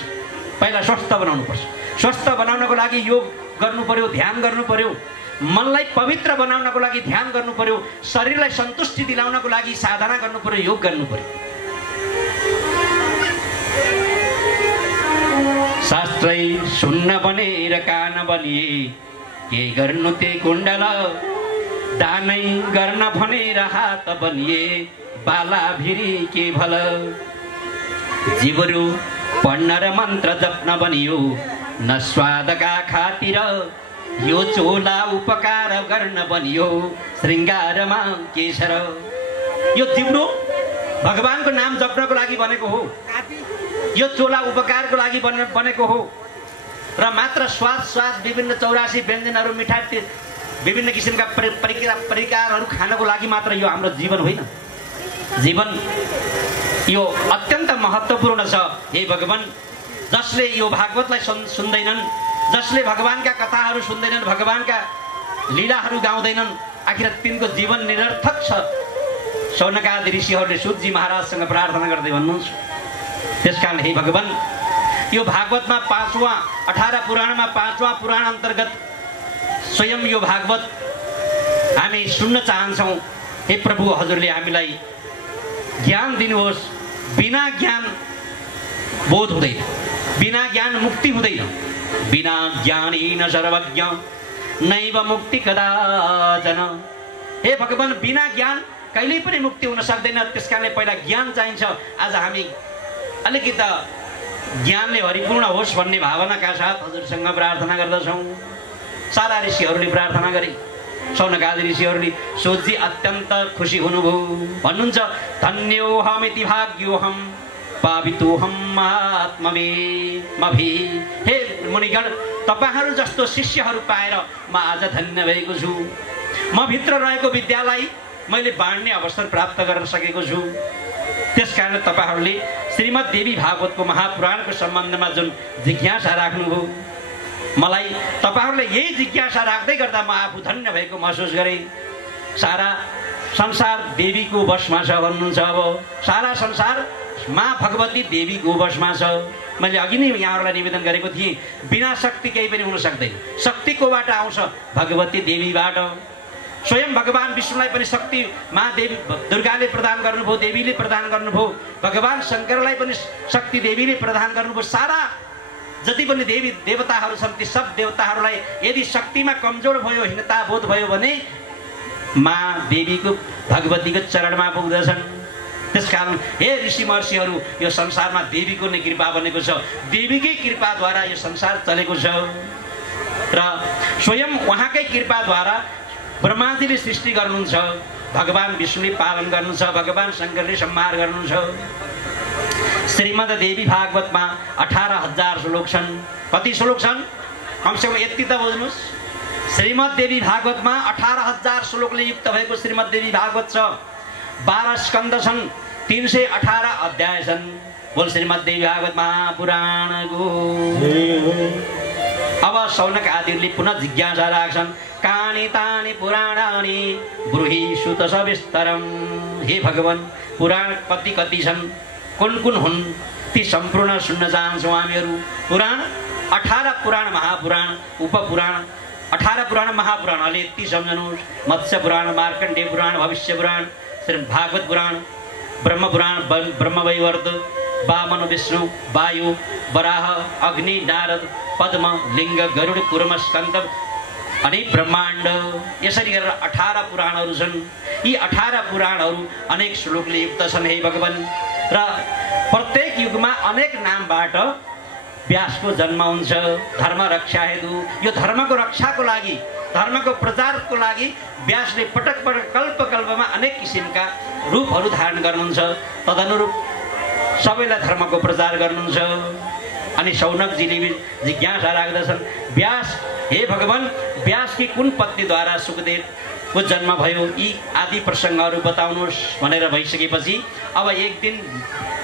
पहिला स्वस्थ बनाउनु पर्छ। स्वस्थ बनाउनको लागि योग गर्नु पर्यो, ध्यान गर्नु पर्यो। मनलाई पवित्र बनाउनको लागि ध्यान गर्नु पर्यो। शरीरलाई सन्तुष्टि दिलाउनको लागि साधना गर्नु पर्यो, योग गर्नु पर्यो। शास्त्रै सुन्न भनेर कान बनिए, के गर्नु ते कुण्डल। दानै गर्न भनेर हात बनिए बाला भिरी के भल जीवहरू पढ्न र मन्त्र जप्न बनियो न स्वादका खातिर यो चोला उपकार गर्न बनियो श्रृङ्गारमा के छ र यो जिब्रो भगवानको नाम जप्नको लागि बनेको हो यो चोला उपकारको लागि बनेको हो र मात्र स्वाद विभिन्न 84 व्यञ्जनहरू मिठा विभिन्न किसिमका परिकारहरू खानको लागि मात्र यो हाम्रो जीवन होइन जीवन यो अत्यन्त महत्त्वपूर्ण छ हे भगवान जसले यो भागवतलाई सुन्दैनन् जसले भगवानका कथाहरू सुन्दैनन् भगवानका लीलाहरू गाउँदैनन् आखिर तिनको जीवन निरर्थक छ शौनकादि ऋषिहरूले सूतजी महाराजसँग प्रार्थना गर्दै भन्नुहुन्छ त्यसकारण हे भगवान यो भागवतमा 18 पुराणमा 5वां पुराण अन्तर्गत स्वयं यो भागवत हामी सुन्न चाहन्छौँ हे प्रभु हजुरले हामीलाई ज्ञान दिनुहोस् बिना ज्ञान बोध हुँदैन बिना ज्ञान मुक्ति हुँदैन बिना ज्ञानेन सर्वज्ञ नैव मुक्ति कदाचन हे भगवान बिना ज्ञान कहिल्यै पनि मुक्ति हुन सक्दैन त्यसकारणले पहिला ज्ञान चाहिन्छ आज हामी अलिकति ज्ञानले भरिपूर्ण होस् भन्ने भावनाका साथ हजुरसँग प्रार्थना गर्दछौँ सारा ऋषिहरूले प्रार्थना गरे शौनकादि ऋषिहरूले सोची अत्यन्त खुसी हुनुभयो भन्नुहुन्छ धन्योहमिति भाग्योहम पावितोहम आत्ममेमभि हे मुनिगण तपाईहरू जस्तो शिष्यहरू पाएर म आज धन्य भएको छु म भित्र रहेको विद्यालाई मैले बाँड्ने अवसर प्राप्त गर्न सकेको छु त्यसकारण तपाईहरूले श्रीमद् देवी भागवतको महापुराणको सम्बन्धमा जुन जिज्ञासा राख्नुभयो मलाई तपाईहरूले यही जिज्ञासा राख्दै गर्दा म आफू धन्य भएको महसुस गरेँ सारा संसार देवीको वशमा छ भन्नुहुन्छ अब सारा संसार माँ भगवती देवीको वशमा छ मैले अघि नै यहाँहरूलाई निवेदन गरेको थिएँ बिना शक्ति केही पनि हुन सक्दैन शक्ति कोबाट आउँछ भगवती देवीबाट स्वयं भगवान विष्णुलाई पनि शक्ति माँ देवी दुर्गाले प्रदान गर्नुभयो देवीले प्रदान गर्नुभयो भगवान शङ्करलाई पनि शक्ति देवीले प्रदान गर्नुभयो सारा जति पनि देवी देवताहरू छन् ती सब देवताहरूलाई यदि शक्तिमा कमजोर भयो हीनता बोध भयो भने माँ देवीको भगवतीको चरणमा पुग्दछन् त्यसकारण हे ऋषि महर्षिहरू यो संसारमा देवीको नै कृपा बनेको छ देवीकै कृपाद्वारा यो संसार चलेको छ र स्वयं उहाँकै कृपाद्वारा ब्रह्माजीले सृष्टि गर्नुहुन्छ भगवान विष्णुले पालन गर्नुहुन्छ भगवान शङ्करले संहार गर्नुहुन्छ श्रीमद् देवी भागवतमा 18,000 श्लोक छन् कति श्लोक छन् कमसेकम यति त बुझ्नुहोस् श्रीमद् देवी भागवतमा 18,000 श्लोकले युक्त भएको श्रीमद् देवी भागवत छ 12 स्कन्द छन् 318 अध्याय छन् बोल श्रीमद् देवी भागवत महापुराणको अब शौनक आदिले पुनः जिज्ञासा राख्छन् कानि तानि पुराणानि ब्रूहि सुत सविस्तरम हे भगवान पुराण कति कति छन् कुन कुन हुन् ती सम्पूर्ण सुन्न चाहन्छौँ हामीहरू पुराण 18 पुराण महापुराण उपपुराण 18 पुराण महापुराण अलि यति सम्झनुहोस् मत्स्य पुराण मार्कण्डेय पुराण भविष्य पुराण श्री भागवत पुराण ब्रह्म पुराण ब्रह्मवैवर्त वामन विष्णु वायु वराह अग्नि नारद पद्म लिङ्ग गरुड कुर्म स्कन्द अनि ब्रह्माण्ड यसरी गरेर 18 पुराणहरू छन् यी 18 पुराणहरू अनेक श्लोकले युक्त छन् हे भगवान र प्रत्येक युगमा अनेक नामबाट व्यासको जन्म हुन्छ धर्म रक्षा हेतु यो धर्मको रक्षाको लागि धर्मको प्रचारको लागि व्यासले पटक पटक कल्प कल्पमा अनेक किसिमका रूपहरू धारण गर्नुहुन्छ तदनुरूप सबैलाई धर्मको प्रचार गर्नुहुन्छ अनि शौनकजीले जिज्ञासा राख्दछन् व्यास हे भगवान व्यासकी कुन पत्नीद्वारा सुखदेवको जन्म भयो यी आदि प्रसङ्गहरू बताउनुहोस् भनेर भइसकेपछि अब एक दिन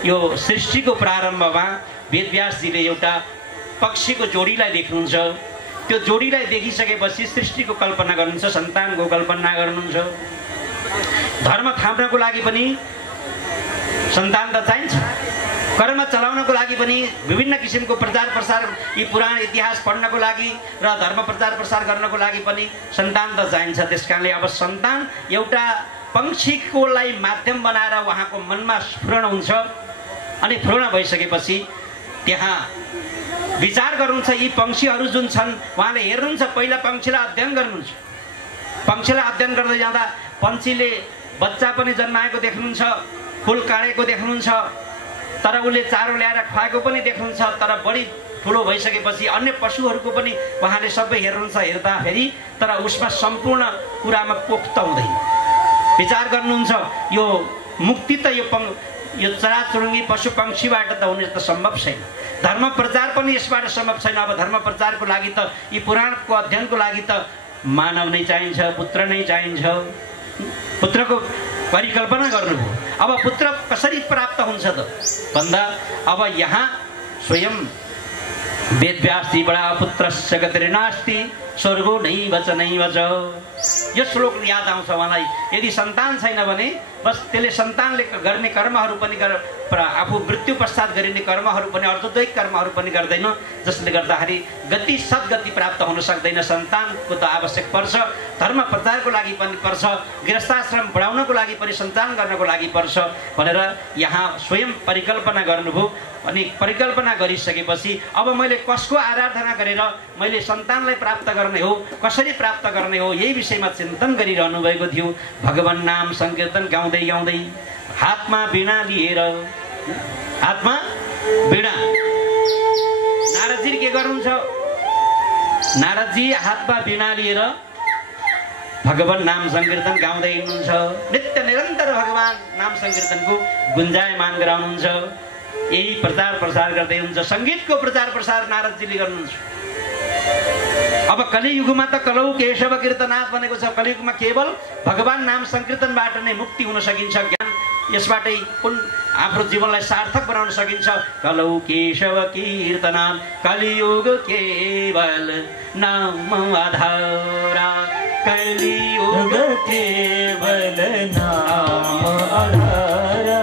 यो सृष्टिको प्रारम्भमा वेदव्यासजीले एउटा पक्षीको जोडीलाई देख्नुहुन्छ त्यो जोडीलाई देखिसकेपछि सृष्टिको कल्पना गर्नुहुन्छ सन्तानको कल्पना गर्नुहुन्छ धर्म थाम्नको लागि पनि सन्तान त चाहिन्छ कर्म चलाउनको लागि पनि विभिन्न किसिमको प्रचार प्रसार यी पुराण इतिहास पढ्नको लागि र धर्म प्रचार प्रसार गर्नको लागि पनि सन्तान त चाहिन्छ त्यसकारणले अब सन्तान एउटा पंक्षीकोलाई माध्यम बनाएर उहाँको मनमा स्फुरण हुन्छ अनि स्फुरण भइसकेपछि त्यहाँ विचार गर्नुहुन्छ यी पंक्षीहरू जुन छन् उहाँले हेर्नुहुन्छ पहिला पंक्षीलाई अध्ययन गर्नुहुन्छ पंक्षीलाई अध्ययन गर्दै जाँदा पंक्षीले बच्चा पनि जन्माएको देख्नुहुन्छ, फुल काडेको देख्नुहुन्छ, तर उसले चारो ल्याएर खुवाएको पनि देख्नुहुन्छ। तर बढी ठुलो भइसकेपछि अन्य पशुहरूको पनि उहाँले सबै हेर्नुहुन्छ। हेर्दाखेरि तर उसमा सम्पूर्ण कुरामा पोख्त हुँदैन। विचार गर्नुहुन्छ यो मुक्ति त यो चराचुरुङ्गी पशु पंक्षीबाट त हुने त सम्भव छैन। धर्म प्रचार पनि यसबाट सम्भव छैन। अब धर्म प्रचारको लागि त यी पुराणको अध्ययनको लागि त मानव नै चाहिन्छ, पुत्र नै चाहिन्छ। पुत्रको परिकल्पना गर्नुभयो। अब पुत्र कसरी प्राप्त हुन्छ त भन्दा अब यहाँ स्वयं वेदव्यासजी बडा पुत्रस्य गतिर्नास्ति स्वर्गो नैव च नैव च। यो श्लोक याद आउँछ उहाँलाई। यदि सन्तान छैन भने बस त्यसले सन्तानले गर्ने कर्महरू पनि आफू मृत्यु पश्चात गरिने कर्महरू पनि अर्थद्वैत कर्महरू पनि गर्दैन, जसले गर्दाखेरि गति सद्गति प्राप्त हुन सक्दैन। सन्तानको त आवश्यक पर्छ, धर्म प्रचारको लागि पनि पर्छ, गृहस्थाश्रम बढाउनको लागि पनि सञ्चालन गर्नको लागि पर्छ भनेर यहाँ स्वयं परिकल्पना गर्नुभयो। अनि परिकल्पना गरिसकेपछि अब मैले कसको आराधना गरेर मैले सन्तानलाई प्राप्त गर्ने हो, कसरी प्राप्त गर्ने हो, यही विषयमा चिन्तन गरिरहनु भएको थियो। भगवान नाम संकीर्तन गाउँदै गाउँदै हातमा वीणा लिएर, हातमा वीणा। नारदजी के गर्नुहुन्छ? नारदजी हातमा वीणा लिएर भगवान नाम संकीर्तन गाउँदै हिँड्नुहुन्छ। नित्य निरन्तर भगवान नाम संकीर्तनको गुन्जायमान गराउनुहुन्छ। यही प्रचार प्रसार गर्दै हुन्छ। सङ्गीतको प्रचार प्रसार नारदजीले गर्नुहुन्छ। अब कलियुगमा त कलौ केशव कीर्तनाथ भनेको छ। कलियुगमा केवल भगवान नाम संकीर्तनबाट नै मुक्ति हुन सकिन्छ। ज्ञान यसबाटै आफ्नो जीवनलाई सार्थक बनाउन सकिन्छ। कलौ केशव कीर्तनाथ कलियुग केवल नाम आधारा, कलियुग केवल नाम आधारा,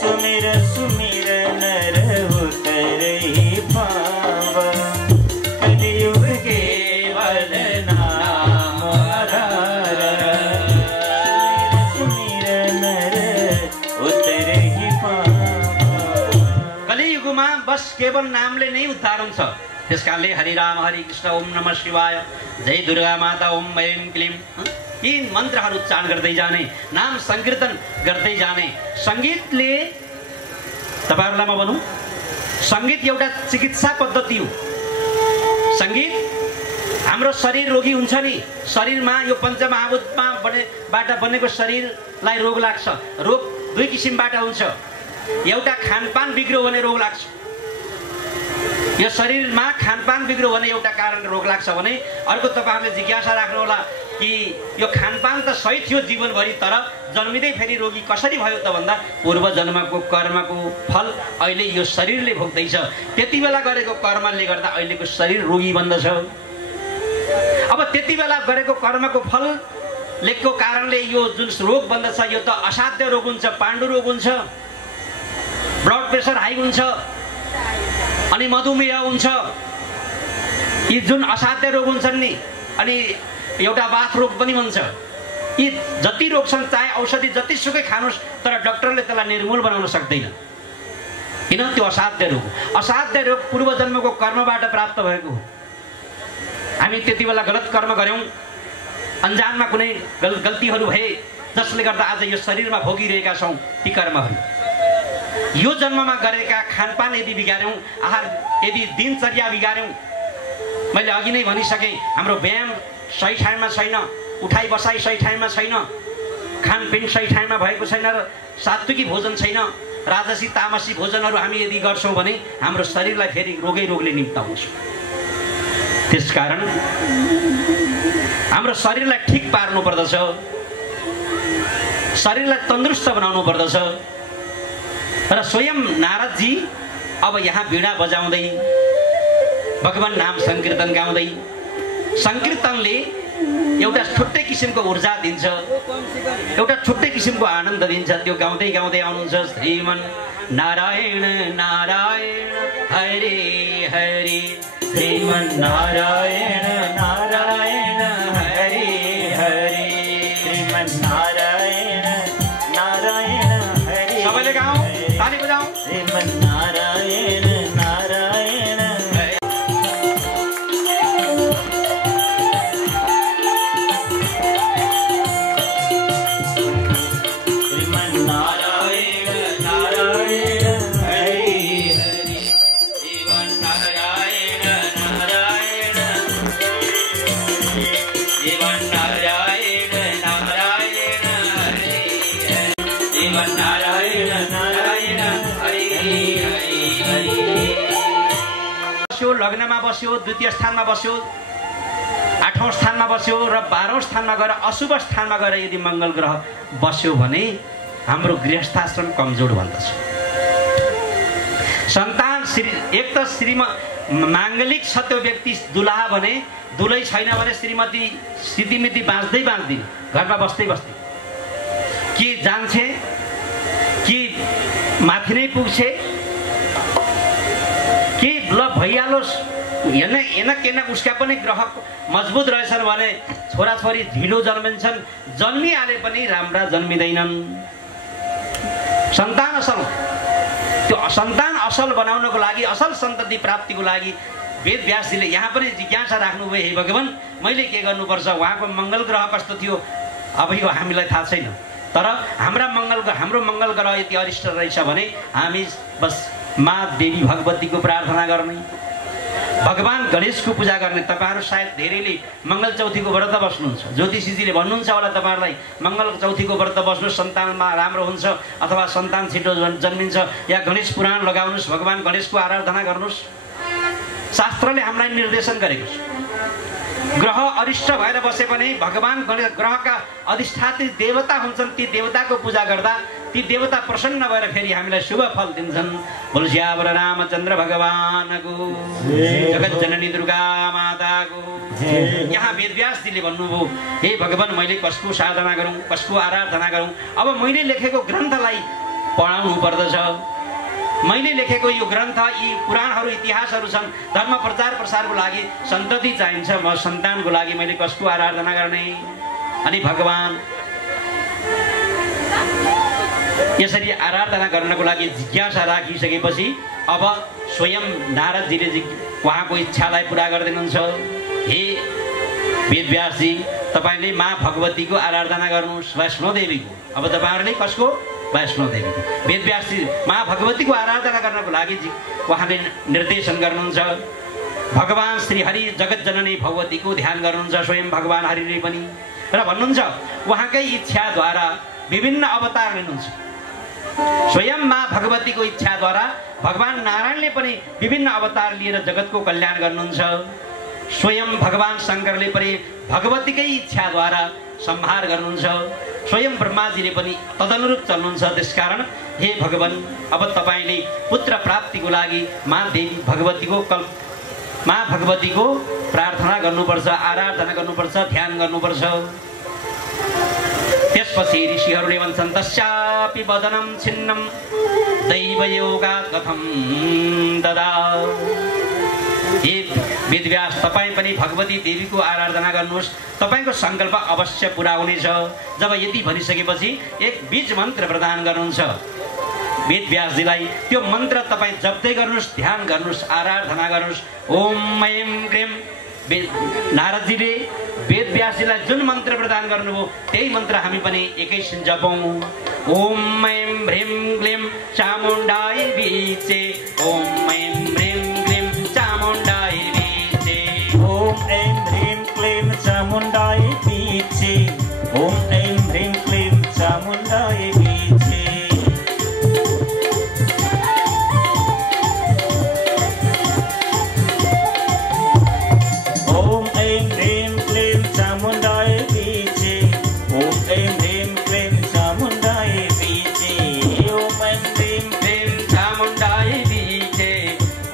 सुमिर सुमिर नर उतरहि पावा, कलियुग केवल नाम आधारा, सुमिर नर उतरहि पावा। कलियुगमा बस केवल नामले नै उद्धार हुन्छ। त्यसकारणले हरि राम हरि कृष्ण ओम नमः शिवाय, जय दुर्गा माता ओम ऐं क्लीं, यी मन्त्रहरू उच्चारण गर्दै जाने, नाम संकीर्तन गर्दै जाने। सङ्गीतले तपाईहरुलाई म भनौँ, सङ्गीत एउटा चिकित्सा पद्धति हो। सङ्गीत हाम्रो शरीर रोगी हुन्छ नि, शरीरमा यो पञ्चमहाभूतमा बाट बनेको शरीरलाई रोग लाग्छ। रोग दुई किसिमबाट हुन्छ। एउटा खानपान बिग्रियो भने रोग लाग्छ। यो शरीरमा खानपान बिग्रियो भने एउटा कारण रोग लाग्छ भने, अर्को तपाईहरुले जिज्ञासा राख्नु होला कि यो खानपान त सही थियो जीवनभरि, तर जन्मिँदै फेरि रोगी कसरी भयो त भन्दा पूर्व जन्मको कर्मको फल अहिले यो शरीरले भोग्दैछ। त्यति बेला गरेको कर्मले गर्दा अहिलेको शरीर रोगी बन्दछ। अब त्यति बेला गरेको कर्मको फलको कारणले यो जुन रोग बन्दछ यो त असाध्य रोग हुन्छ, पाण्डु रोग हुन्छ, ब्लड प्रेसर हाई हुन्छ, अनि मधुमेह हुन्छ। यी जुन असाध्य रोग हुन्छन् नि, अनि एउटा वात रोग पनि भन्छ। यी जति रोग छन्, चाहे औषधि जतिसुकै खानुहोस्, तर डाक्टरले त्यसलाई निर्मूल बनाउन सक्दैन। किन? त्यो असाध्य रोग। असाध्य रोग पूर्व जन्मको कर्मबाट प्राप्त भएको हो। हामी त्यति बेला गलत कर्म गर्यौं, अन्जानमा कुनै गल्तीहरू भए, जसले गर्दा आज यो शरीरमा भोगिरहेका छौं ती कर्महरू। यो जन्ममा गरेका खानपान यदि बिगार्यौं, आहार यदि दिनचर्या बिगार्यौं, मैले अघि नै भनिसकेँ, हाम्रो व्यायाम सही ठाउँमा छैन, उठाइ बसाइ सही ठाउँमा छैन, खानपिन सही ठाउँमा भएको छैन, र सात्विकी भोजन छैन, राजसी तामसी भोजनहरू हामी यदि गर्छौँ भने हाम्रो शरीरलाई फेरि रोगले निम्ताउँछ। त्यसकारण हाम्रो शरीरलाई ठिक पार्नु पर्दछ, शरीरलाई तन्दुरुस्त बनाउनु पर्दछ। र स्वयं नारदजी अब यहाँ वीणा बजाउँदै भगवान नाम संकीर्तन गाउँदै, संकीर्तनले एउटा छुट्टै किसिमको ऊर्जा दिन्छ, एउटा छुट्टै किसिमको आनन्द दिन्छ। त्यो गाउँदै गाउँदै आउनुहुन्छ, श्रीमन नारायण नारायण हरे हरे, श्रीमन नारायण नारायण हरे हरे, श्रीमन नारायण नारायण हरे। सबैले गाउँ, ताली बजाउँ। श्रीमन नारायण नारायण हरे। श्रीमन्नारायण नारायण हरे श्रीमन्नारायण नारायण हरे हरे। बस्यो, लग्नमा बस्यो, द्वितीय स्थानमा बस्यो, 8औं स्थानमा बस्यो र 12औं स्थानमा गएर अशुभ स्थानमा गएर यदि मङ्गल ग्रह बस्यो भने हाम्रो गृहस्थाश्रम कमजोर भन्दछ। सन्तान एक त माङ्गलिक छ त्यो व्यक्ति दुलाहा भने, दुलै छैन भने श्रीमती स्थितिमिति बाँच्दै घरमा बस्दै कि जान्छे कि माथि नै पुग्छे कि ल भइहालोस्, हेन उसका पनि ग्रह मजबुत रहेछन् भने छोराछोरी ढिलो जन्मिन्छन्, जन्मिहाले पनि राम्रा जन्मिँदैनन्। सन्तान असल, त्यो सन्तान असल बनाउनको लागि, असल सन्तति प्राप्तिको लागि वेद व्यासजीले यहाँ पनि जिज्ञासा राख्नुभयो, हे भगवान मैले के गर्नुपर्छ? उहाँको मङ्गल ग्रह कस्तो थियो अब यो हामीलाई थाहा छैन, तर हाम्रो मङ्गल ग्रह यति अरिष्ट रहेछ भने हामी बस माँ देवी भगवतीको प्रार्थना गर्ने, भगवान गणेशको पूजा गर्ने। तपाईँहरू सायद धेरैले मङ्गल चौथीको व्रत बस्नुहुन्छ, ज्योतिषीजीले भन्नुहुन्छ होला तपाईँहरूलाई मङ्गल चौथीको व्रत बस्नुहोस्, सन्तानमा राम्रो हुन्छ अथवा सन्तान छिटो जन्मिन्छ, या गणेश पुराण लगाउनुहोस्, भगवान गणेशको आराधना गर्नुहोस्। शास्त्रले हामीलाई निर्देशन गरेको छ। ग्रह अरिष्ट भएर बसे पनि भगवान गणेश ग्रहका अधिष्ठात्री देवता हुन्छन्, ती देवताको पूजा गर्दा ती देवता प्रसन्न भएर फेरि हामीलाई शुभ फल दिन्छन्। बोल श्यावर रामचन्द्र भगवानको, जगत जननी दुर्गा माताको। यहाँ वेदव्यासजीले भन्नुभयो, हे भगवान मैले कसको साधना गरौँ, कसको आराधना गरौँ? अब मैले लेखेको ग्रन्थलाई पढाउनु पर्दछ। मैले लेखेको यो ग्रन्थ, यी पुराणहरू, इतिहासहरू छन्, धर्म प्रचार प्रसारको लागि सन्तति चाहिन्छ। म सन्तानको लागि मैले कसको आराधना गर्ने? अनि भगवान यसरी आराधना गर्नको लागि जिज्ञासा राखिसकेपछि अब स्वयं नारदजीले उहाँको इच्छालाई पुरा गरिदिनुहुन्छ। हे वेदव्यासजी, तपाईँले माँ भगवतीको आराधना गर्नुहोस्, वैष्णोदेवीको। अब तपाईँहरूले कसको? वैष्णोदेवीको। वेदव्यासजी माँ भगवतीको आराधना गर्नको लागि उहाँले निर्देशन गर्नुहुन्छ। भगवान श्री हरि जगत जननी भगवतीको ध्यान गर्नुहुन्छ, स्वयं भगवान हरिले पनि, र भन्नुहुन्छ उहाँकै इच्छाद्वारा विभिन्न अवतार लिनुहुन्छ। स्वयं माँ भगवतीको इच्छाद्वारा भगवान नारायणले पनि विभिन्न अवतार लिएर जगतको कल्याण गर्नुहुन्छ। स्वयं भगवान शङ्करले पनि भगवतीकै इच्छाद्वारा संहार गर्नुहुन्छ। स्वयं ब्रह्माजीले पनि तदनुरूप चल्नुहुन्छ। त्यसकारण हे भगवान, अब तपाईँले पुत्र प्राप्तिको लागि माँ भगवतीको प्रार्थना गर्नुपर्छ, आराधना गर्नुपर्छ, ध्यान गर्नुपर्छ। त्यसपछि ऋषिहरूले भन्छन्, तस्यापि वदनं छिन्नं दैवयोगात् कथं ददा। हे वेदव्यास, तपाईँ पनि भगवती देवीको आराधना गर्नुहोस्, तपाईँको सङ्कल्प अवश्य पुरा हुनेछ। जब यति भनिसकेपछि एक बीज मन्त्र प्रदान गर्नुहुन्छ वेदव्यासजीलाई। त्यो मन्त्र तपाईँ जप्दै गर्नुहोस्, ध्यान गर्नुहोस्, आराधना गर्नुहोस्। ओम ऐं क्लीं। नारदजीले वेदव्यासजीलाई जुन मन्त्र प्रदान गर्नुभयो त्यही मन्त्र हामी पनि एकैछिन जपौँ। ओम ऐं ह्रीं क्लीं चामुण्डाय वीचे। ओम ऐं ह्रीं क्लीं चामुण्डाय वीचे। ओम ऐं ह्रीं क्लीं चामुण्डाय वीचे। ओम ऐं ह्रीं क्लीं चामुण्डाय वीचे। ओम ऐं ह्रीं क्लीं चामुण्डाय वीचे। ओम ऐं ह्रीं क्लीं चामुण्डाय वीचे। ओम ऐं ह्रीं क्लीं चामुण्डाय वीचे।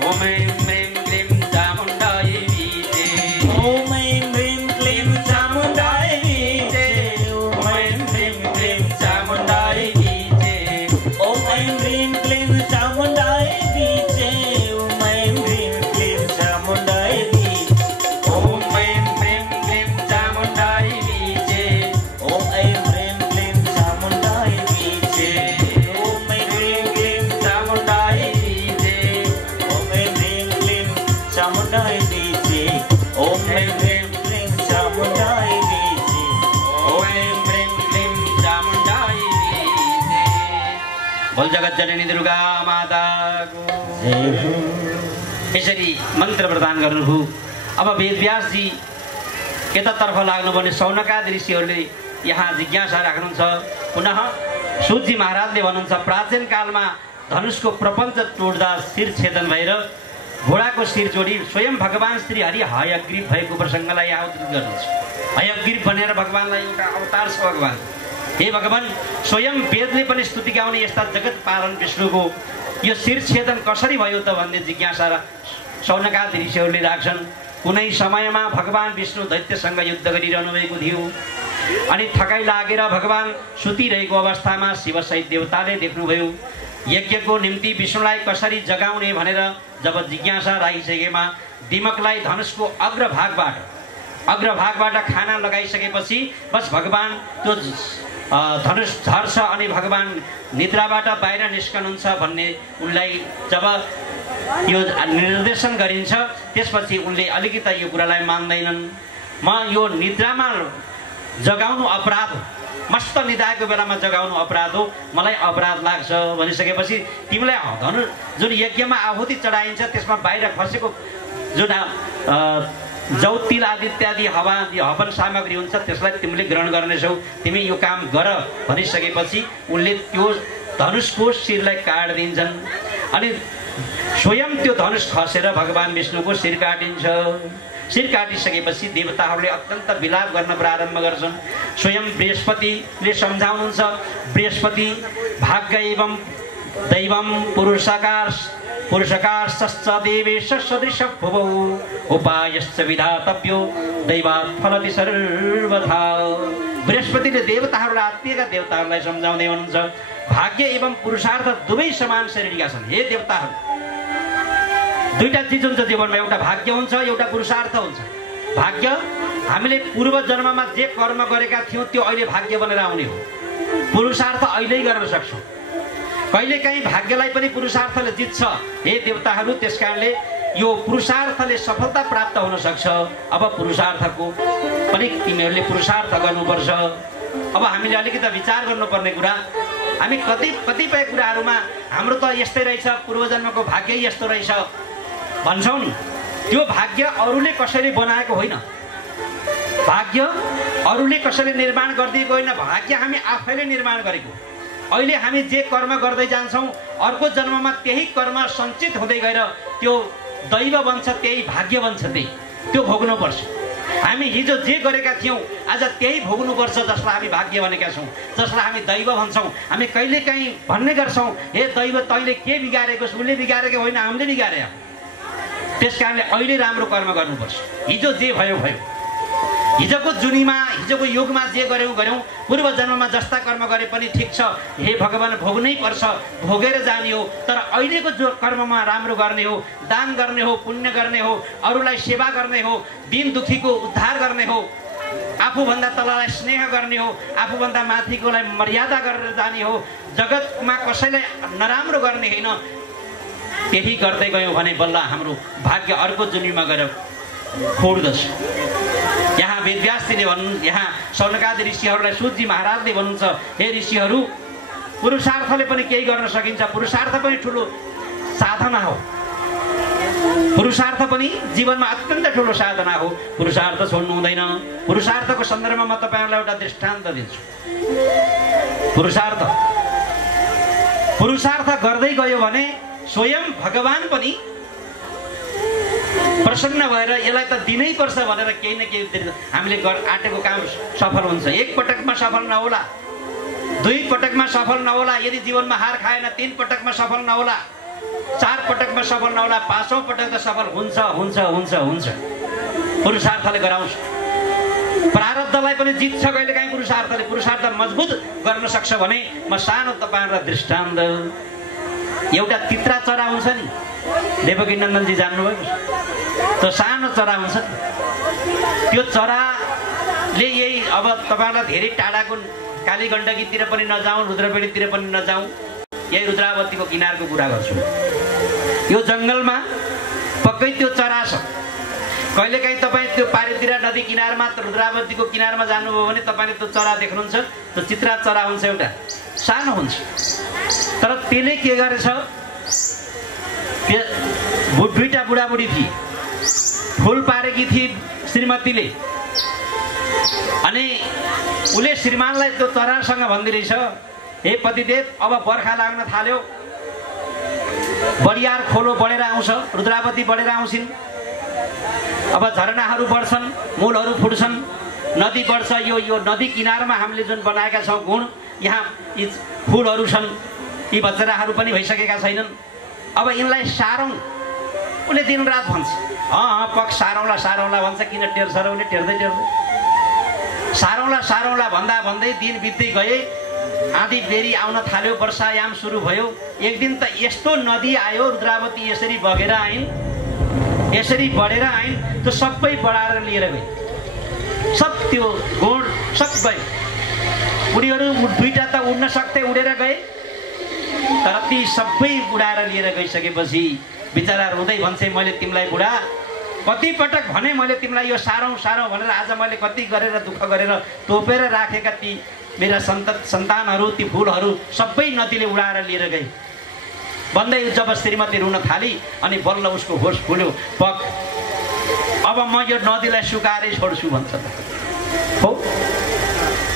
ओम ऐं ह्रीं क्लीं चामुण्डाय वीचे। ओम ऐं ह्रीं क्लीं चामुण्डाय वीचे। ओम ऐं ह्रीं क्लीं चामुण्डाय वीचे। ओम ऐं ह्रीं क्लीं चामुण्डाय वीचे। ओम ऐं ह्रीं क्लीं चामुण्डाय वीचे। ओम ऐं ह्रीं क्लीं चामुण्डाय वीचे। ओम ऐं ह्रीं क्लीं चामुण्डाय वीचे। ओम ऐं ह्रीं क्लीं चामुण्डाय वीचे। ओम ऐं ह्रीं क्लीं चामुण्डाय वीचे। ओम ऐं ह्रीं क्लीं चामुण्डाय वीचे। ओम ऐं ह्रीं क्लीं चामुण्डाय वीचे। बोल जगत जननी दुर्गा माताको। यसरी मन्त्र प्रदान गर्नुभयो। अब वेदव्यासजी यतातर्फ लाग्नुपर्ने सौनकादि ऋषिहरूले यहाँ जिज्ञासा राख्नुहुन्छ। पुनः सूतजी महाराजले भन्नुहुन्छ प्राचीन कालमा धनुषको प्रपञ्च तोड्दा शिर छेदन भएर घोडाको शिर जोडी स्वयं भगवान श्री हरि हयग्रीव भएको प्रसङ्गलाई यहाँ उद्धृत गर्नुहुन्छ। हयग्रीव भनेर भगवानलाई एउटा अवतार छ। भगवान हे भगवान स्वयं वेदले पनि स्तुति गाउने यस्ता जगत पालन विष्णुको यो शिर छेदन कसरी भयो त भन्ने जिज्ञासा सौनकादि ऋषिहरूले राख्छन्। कुनै समयमा भगवान विष्णु दैत्यसँग युद्ध गरिरहनु भएको थियो अनि थकाइ लागेर भगवान सुतिरहेको अवस्थामा शिवसहित देवताले देख्नुभयो। यज्ञको निम्ति विष्णुलाई कसरी जगाउने भनेर जब जिज्ञासा राखिसकेमा दिमकलाई धनुषको अग्रभागबाट खाना लगाइसकेपछि बस भगवान त्यो धनुष झर्छ अनि भगवान निद्राबाट बाहिर निस्कनुहुन्छ भन्ने उनलाई जब यो निर्देशन गरिन्छ त्यसपछि उनले अलिकति यो कुरालाई मान्दैनन्। म यो निद्रामा जगाउनु अपराध हो, मस्त निदाएको बेलामा जगाउनु अपराध हो, मलाई अपराध लाग्छ भनिसकेपछि तिमीलाई जुन यज्ञमा आहुति चढाइन्छ त्यसमा बाहिर खसेको जुन जौ तिल आदि इत्यादि हवन सामग्री हुन्छ त्यसलाई तिमीले ग्रहण गर्नेछौ, तिमी यो काम गर भनिसकेपछि उनले त्यो धनुषको शिरलाई काटिदिन्छन् अनि स्वयं त्यो धनुष खसेर भगवान विष्णुको शिर काटिन्छ। शिर काटिसकेपछि देवताहरूले अत्यन्त विलाप गर्न प्रारम्भ गर्छन्। स्वयं बृहस्पतिले सम्झाउनुहुन्छ बृहस्पति भाग्य एवं दैवम पुरुषकारश्च देवेश सदृश भुवौ उपायश्च विधातव्यो दैवात् फलति सर्वथा। बृहस्पतिले देवताहरूलाई आत्मीयका देवताहरूलाई सम्झाउँदै हुनुहुन्छ भाग्य एवं पुरुषार्थ दुवै समान शरीरका छन्। हे देवताहरू दुईटा चिज हुन्छ जीवनमा, एउटा भाग्य हुन्छ एउटा पुरुषार्थ हुन्छ। भाग्य हामीले पूर्व जन्ममा जे कर्म गरेका थियौँ त्यो अहिले भाग्य बनेर आउने हो। पुरुषार्थ अहिल्यै गर्न सक्छौँ, कहिलेकाहीँ भाग्यलाई पनि पुरुषार्थले जित्छ। हे देवताहरू त्यसकारणले यो पुरुषार्थले सफलता प्राप्त हुन सक्छ। अब पुरुषार्थको पनि तिमीहरूले पुरुषार्थ गर्नुपर्छ। अब हामीले अलिकति विचार गर्नुपर्ने कुरा हामी कतिपय कुराहरूमा हाम्रो त यस्तै रहेछ, पूर्वजन्मको भाग्य यस्तो रहेछ भन्छौँ नि, त्यो भाग्य अरूले कसैले बनाएको होइन, भाग्य अरूले कसैले निर्माण गरिदिएको होइन, भाग्य हामी आफैले निर्माण गरेको। अहिले हामी जे कर्म गर्दै जान्छौँ अर्को जन्ममा त्यही कर्म सञ्चित हुँदै गएर त्यो दैव बन्छ, त्यही भाग्य बन्छ, त्यो भोग्नुपर्छ। हामी हिजो जे गरेका थियौँ आज त्यही भोग्नुपर्छ जसलाई हामी भाग्य भनेका छौँ, जसलाई हामी दैव भन्छौँ। हामी कहिलेकाहीँ भन्ने गर्छौँ हे दैव तैँले के बिगारेको, उसले बिगारेको होइन, हामीले बिगारे। त्यस कारणले अहिले राम्रो कर्म गर्नुपर्छ। हिजो जे भयो भयो, हिजोको जुनीमा हिजोको युगमा जे गऱ्यौँ गऱ्यौँ, पूर्व जन्ममा जस्ता कर्म गरे पनि ठिक छ। हे भगवान भोग्नै पर्छ, भोगेर जाने हो। तर अहिलेको जो कर्ममा राम्रो गर्ने हो, दान गर्ने हो, पुण्य गर्ने हो, अरूलाई सेवा गर्ने हो, दिन दुखीको उद्धार गर्ने हो, आफूभन्दा तललाई स्नेह गर्ने हो, आफूभन्दा माथिकोलाई मर्यादा गरेर जाने हो, जगतमा कसैलाई नराम्रो गर्ने होइन। त्यही गर्दै गयौँ भने बल्ल हाम्रो भाग्य अर्को जुनीमा गएर खोड्दछ। यहाँ वेदव्यासजीले भन्नु, यहाँ सौनकादि ऋषिहरूलाई सूतजी महाराजले भन्नुहुन्छ हे ऋषिहरू पुरुषार्थले पनि केही गर्न सकिन्छ, पुरुषार्थ पनि ठुलो साधना हो, पुरुषार्थ पनि जीवनमा अत्यन्त ठुलो साधना हो, पुरुषार्थ छोड्नु हुँदैन। पुरुषार्थको सन्दर्भमा म तपाईँहरूलाई एउटा दृष्टान्त दिन्छु। पुरुषार्थ गर्दै गयो भने स्वयं भगवान पनि प्रसन्न भएर यसलाई त दिनै पर्छ भनेर केही न केही हामीले आँटेको काम सफल हुन्छ। एक पटकमा सफल नहोला, दुई पटकमा सफल नहोला, यदि जीवनमा हार खाएन 3 पटकमा सफल नहोला, 4 पटकमा सफल नहोला, 5औं पटक त सफल हुन्छ हुन्छ हुन्छ हुन्छ। पुरुषार्थले गराउँछ, प्रारब्धलाई पनि जित्छ कहिलेकाहीँ पुरुषार्थले। पुरुषार्थ मजबुत गर्न सक्छ भने म सानो तपाईँहरूलाई दृष्टान्त, एउटा तित्रा चरा हुन्छ नि, देवकी नन्दनजी जान्नुभयो, त्यो सानो चरा हुन्छ, त्यो चराले यही अब तपाईँहरूलाई धेरै टाढाको काली गण्डकीतिर पनि नजाउँ, रुद्रपेडीतिर पनि नजाउँ, यही रुद्रावतीको किनारको कुरा गर्छु। यो जङ्गलमा पक्कै त्यो चरा छ। कहिलेकाहीँ तपाईँ त्यो पारितिर नदी किनारमा रुद्रावतीको किनारमा जानुभयो भने तपाईँले त्यो चरा देख्नुहुन्छ, त्यो चित्रा चरा हुन्छ, एउटा सानो हुन्छ, तर त्यसले के गरेछ, दुईटा बुढाबुढी थिए, फुल पारेकी थिए श्रीमतीले, अनि उसले श्रीमानलाई त्यो चरासँग भन्दै रहेछ, हे पतिदेव अब बर्खा लाग्न थाल्यो, बडियार खोलो बढेर आउँछ, रुद्रावती बढेर आउँछिन्, अब झरनाहरू बढ्छन्, मूलहरू फुट्छन्, नदी बढ्छ। यो नदी किनारमा हामीले जुन बनाएका छौँ गुण, यहाँ यी फुलहरू छन्, यी बच्चाहरू पनि भइसकेका छैनन्, अब यिनलाई सारौँ। उसले दिनरात भन्छ, पक सारौँला सारौँला भन्छ, किन टेर्छ र उसले टेर्दै सारौँला सारौँला भन्दा भन्दै दिन बित्दै गए, आँधी बेरी आउन थाल्यो, वर्षायाम सुरु भयो। एक दिन त यस्तो नदी आयो, रुद्रावती यसरी बगेर आइन्, यसरी बढेर आइन्, त्यो सबै बढाएर लिएर गए, सब त्यो गुण सब गए। उनीहरू दुईटा त उड्न सक्थे, उडेर गए, तर ती सबै उडाएर लिएर गइसकेपछि बिचरा रुँदै भन्छे, मैले तिमीलाई बुढा कति पटक भने, मैले तिमीलाई यो सारौँ सारौँ भनेर आज मैले कति गरेर दुःख गरेर तोपेर राखेका ती मेरा सन्तानहरू, ती फुलहरू सबै नदीले उडाएर लिएर गए भन्दै जब श्रीमती रुन थाली अनि बल्ल उसको होस खुल्यो, पक अब म यो नदीलाई सुकाएरै छोड्छु भन्छ। हो,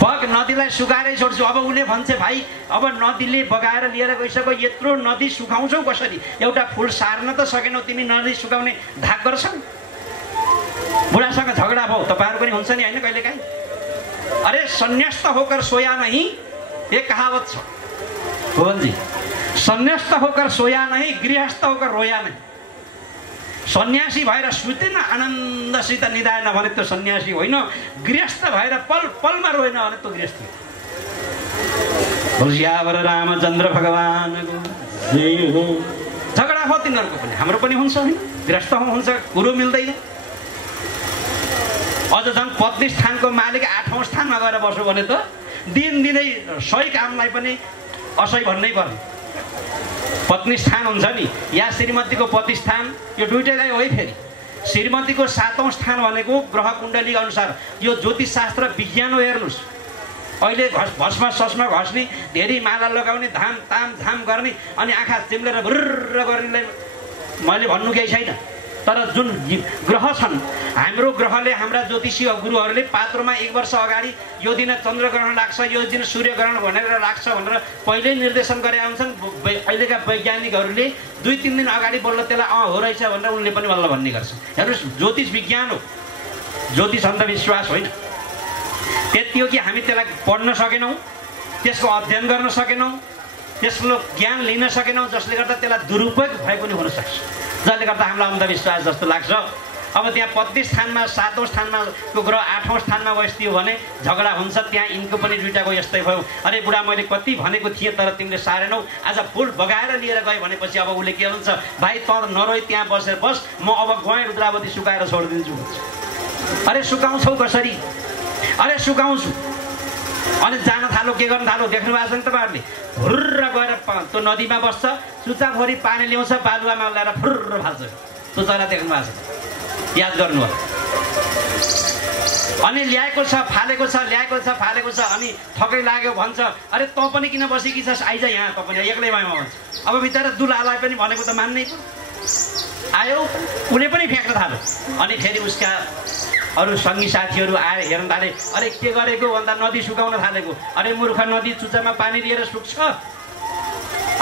पक नदीलाई सुकाएरै छोड्छु। अब उसले भन्छ, भाइ अब नदीले बगाएर लिएर गइसक्यो, यत्रो नदी सुकाउँछौ कसरी? एउटा फुल सार्न त सकेनौ तिमी, नदी सुकाउने धाक गर्छौ। बुढासँग झगडा भयो, तपाईँहरू पनि हुन्छ नि होइन कहिलेकाहीँ। अरे सन्यास्त होकर सोया नहीं, ये कहावत छ भुवनजी, सन्यास्त होकर सोया नहीं, गृहस्थ होकर रोया नहीं। सन्यासी भएर सुतेन आनन्दसित निदाएन भने त्यो सन्यासी होइन, गृहस्थ भएर पल पलमा रोएन भने त्यो गृहस्थी। तुलसीवर रामचन्द्र भगवानको जय हो। झगडा हो तिनीहरूको पनि, हाम्रो पनि हुन्छ होइन, गृहस्थ हुन्छ, कुरो मिल्दैन। अझ झन् पत्नी स्थानको मालिक 8औं स्थानमा गएर बस्यो भने त दिनदिनै सही कामलाई पनि असही भन्नै पर्ने। पत्नी स्थान हुन्छ नि, या श्रीमतीको पति स्थान, यो दुइटैलाई हो है। फेरि श्रीमतीको 7औं स्थान भनेको ग्रह कुण्डली अनुसार, यो ज्योतिष शास्त्र विज्ञान हो। हेर्नुहोस्, अहिले भस्म सस्म घस्ने, धेरै माला लगाउने, धाम ताम झाम गर्ने, अनि आँखा चिम्लेर भुर्र गर्नेलाई मैले भन्नु केही छैन। तर जुन ग्रह छन्, हाम्रो ग्रहले, हाम्रा ज्योतिषीय गुरुहरूले पात्रोमा 1 वर्ष अगाडि यो दिन चन्द्रग्रहण लाग्छ, यो दिन सूर्यग्रहण भनेर लाग्छ भनेर पहिल्यै निर्देशन गरे हुन्छन्। अहिलेका वैज्ञानिकहरूले 2-3 दिन अगाडि बल्ल त्यसलाई हो रहेछ भनेर उनले पनि बल्ल भन्ने गर्छ। हेर्नुहोस्, ज्योतिष विज्ञान हो, ज्योतिष अन्धविश्वास होइन। त्यति हो कि हामी त्यसलाई पढ्न सकेनौँ, त्यसको अध्ययन गर्न सकेनौँ, त्यसको ज्ञान लिन सकेनौँ, जसले गर्दा त्यसलाई दुरुपयोग भएको पनि हुनसक्छ, जसले गर्दा हामीलाई अन्धविश्वास जस्तो लाग्छ। अब त्यहाँ पत्नी स्थानमा 7औं स्थानमा को ग्रह 8औं स्थानमा बस्दियो भने झगडा हुन्छ। त्यहाँ यिनको पनि दुइटाको यस्तै भयो। अरे बुढा, मैले कति भनेको थिएँ तर तिमीले सारेनौ, आज फुल बगाएर लिएर गए भनेपछि अब उसले के भन्छ, भाइ त नरोइ त्यहाँ बसेर बस, म अब गएँ रुद्रावती सुकाएर छोडिदिन्छु भन्छ। अरे सुकाउँछौ कसरी? अरे सुकाउँछु। अनि जान थालो, के गर्न थालो देख्नु भएको छ नि तपाईँहरूले? फुर्र गएर त्यो नदीमा बस्छ, चुच्चाभरि पानी ल्याउँछ, बालुवामा ल्याएर फुर्र फाल्छ। त्यो चरा देख्नु भएको छ, याद गर्नु होला। अनि ल्याएको छ, फालेको छ, ल्याएको छ, फालेको छ, अनि थकै लाग्यो भन्छ, अरे तँ पनि किन बसेकी छस्, आइज यहाँ, तँ पनि एक्लै भएमा भन्छ। अब बिचरा दुलालाई पनि भनेको त मान्नै आयो, उसले पनि फ्याँक्न थाल्यो। अनि फेरि उसका अरू सङ्गी साथीहरू आएर हेर्न थाले, अरे के गरेको भन्दा नदी सुकाउन थालेको। अरे मूर्ख, नदी चुच्चामा पानी दिएर सुक्छ?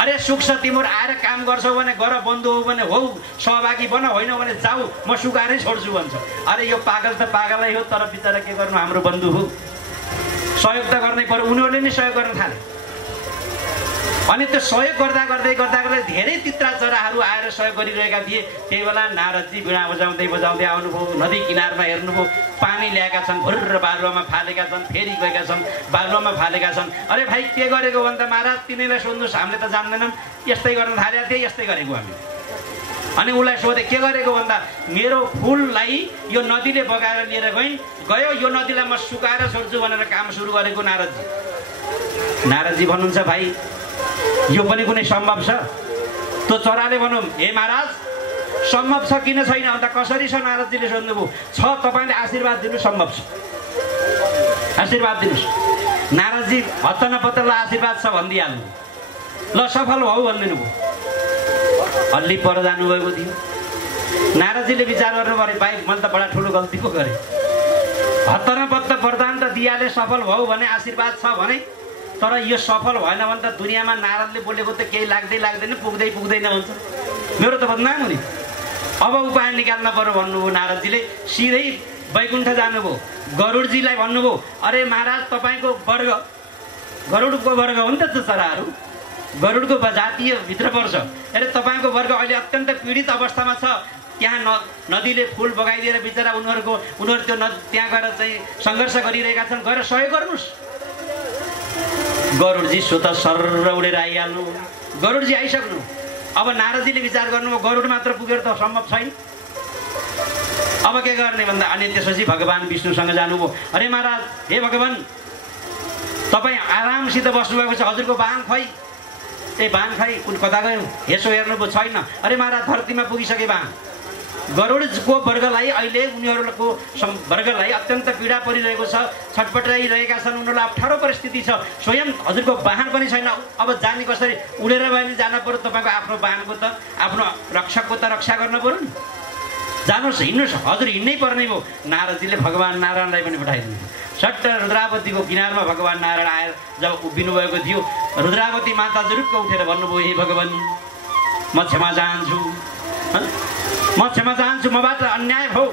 अरे सुक्छ, तिम्रो आएर काम गर्छौ भने गर, बन्धु हो भने हो, सहभागी बन, होइन भने जाऊ, म सुकाएरै छोड्छु भन्छ। अरे यो पागल त पागलै हो, तर बिचरा के गर्नु, हाम्रो बन्धु हो, सहयोग त गर्नै पर्यो। उनीहरूले नै सहयोग गर्न थाले। अनि त्यो सहयोग गर्दा गर्दै गर्दा गर्दै धेरै तित्रा चराहरू आएर सहयोग गरिरहेका थिए। त्यही बेला नारदजी वीणा बजाउँदै बजाउँदै आउनुभयो, नदी किनारमा हेर्नुभयो, पानी ल्याएका छन्, भुर्र बालुवामा फालेका छन्, फेरि गएका छन्, बालुवामा फालेका छन्। अरे भाइ के गरेको भन्दा, महाराज तिनीलाई सोध्नुहोस्, हामीले त जान्दैनौँ, यस्तै गर्न थालेका थिए, यस्तै गरेको हामी। अनि उसलाई सोधे, के गरेको भन्दा, मेरो फुललाई यो नदीले बगाएर लिएर गयो, यो नदीलाई म सुकाएर छोड्छु भनेर काम सुरु गरेको नारदजी। नारदजी भन्नुहुन्छ, भाइ यो पनि कुनै सम्भव छ? त्यो चराले भनौँ, हे महाराज सम्भव छ किन छैन अन्त कसरी छ? नारदजीले सोध्नुभयो। छ, तपाईँले आशीर्वाद दिनु, सम्भव छ, आशीर्वाद दिनुहोस्। नारदजी हत्त नपत्त ल आशीर्वाद छ भनिदिइहाल्नु, ल सफल भऊ भनिदिनु भयो। हल्ली पर जानुभएको थियो। नारदजीले विचार गर्नु पऱ्यो, भाइ मैले त बडा ठुलो गल्ती पो गरेँ, हत्त नपत्त वरदान सियाले सफल भयो भने आशीर्वाद छ भने, तर यो सफल भएन भने त दुनियाँमा नारदले बोलेको त केही लाग्दैन, पुग्दैन भन्छ। मेरो त बदनाम हुने। अब उपाय निकाल्न पर्यो भन्नुभयो नारदजीले। सिधै वैकुण्ठ जानुभयो। गरुडजीलाई भन्नुभयो, अरे महाराज तपाईँको वर्ग, गरुडको वर्ग हो नि त चराहरू, गरुडको जातीय भित्र पर्छ। अरे तपाईँको वर्ग अहिले अत्यन्त पीडित अवस्थामा छ। त्यहाँ नदीले फुल बगाइदिएर बिचरा उनीहरू त्यो त्यहाँ गएर चाहिँ सङ्घर्ष गरिरहेका छन्, गएर सहयोग गर्नुहोस्। गरुडजी स्वतः सर्र उडेर आइहाल्नु। गरुडजी आइसक्नु। अब नारदजीले विचार गर्नुभयो, गरुड मात्र पुगेर त सम्भव छैन, अब के गर्ने भन्दा अनि त्यसपछि भगवान् विष्णुसँग जानुभयो। अरे महाराज, हे भगवान्, तपाईँ आरामसित बस्नुभएको छ, हजुरको वाहन खै, वाहन खै कुन कता गयो, यसो हेर्नुभयो छैन। अरे महाराज, धरतीमा पुगिसके वाहन। गरुडको वर्गलाई अहिले उनीहरूको वर्गलाई अत्यन्त पीडा परिरहेको छ, छटपटाइरहेका छन्, उनीहरूलाई अप्ठ्यारो परिस्थिति छ। स्वयं हजुरको वाहन पनि छैन, अब जाने कसरी? उडेर भने जान पर्यो। तपाईँको आफ्नो वाहनको त, आफ्नो रक्षकको त रक्षा गर्न पर्यो नि। जानुहोस्, हिँड्नुहोस्, हजुर हिँड्नै पर्ने भयो। नारदजीले भगवान् नारायणलाई पनि पठाइदिनु। सट्ट रुद्रावतीको किनारमा भगवान् नारायण आएर जब उभिनु भएको थियो, रुद्रावती माता जुरुक्क उठेर भन्नुभयो, हे भगवान्, म क्षमा चाहन्छु, मबाट अन्याय भयो।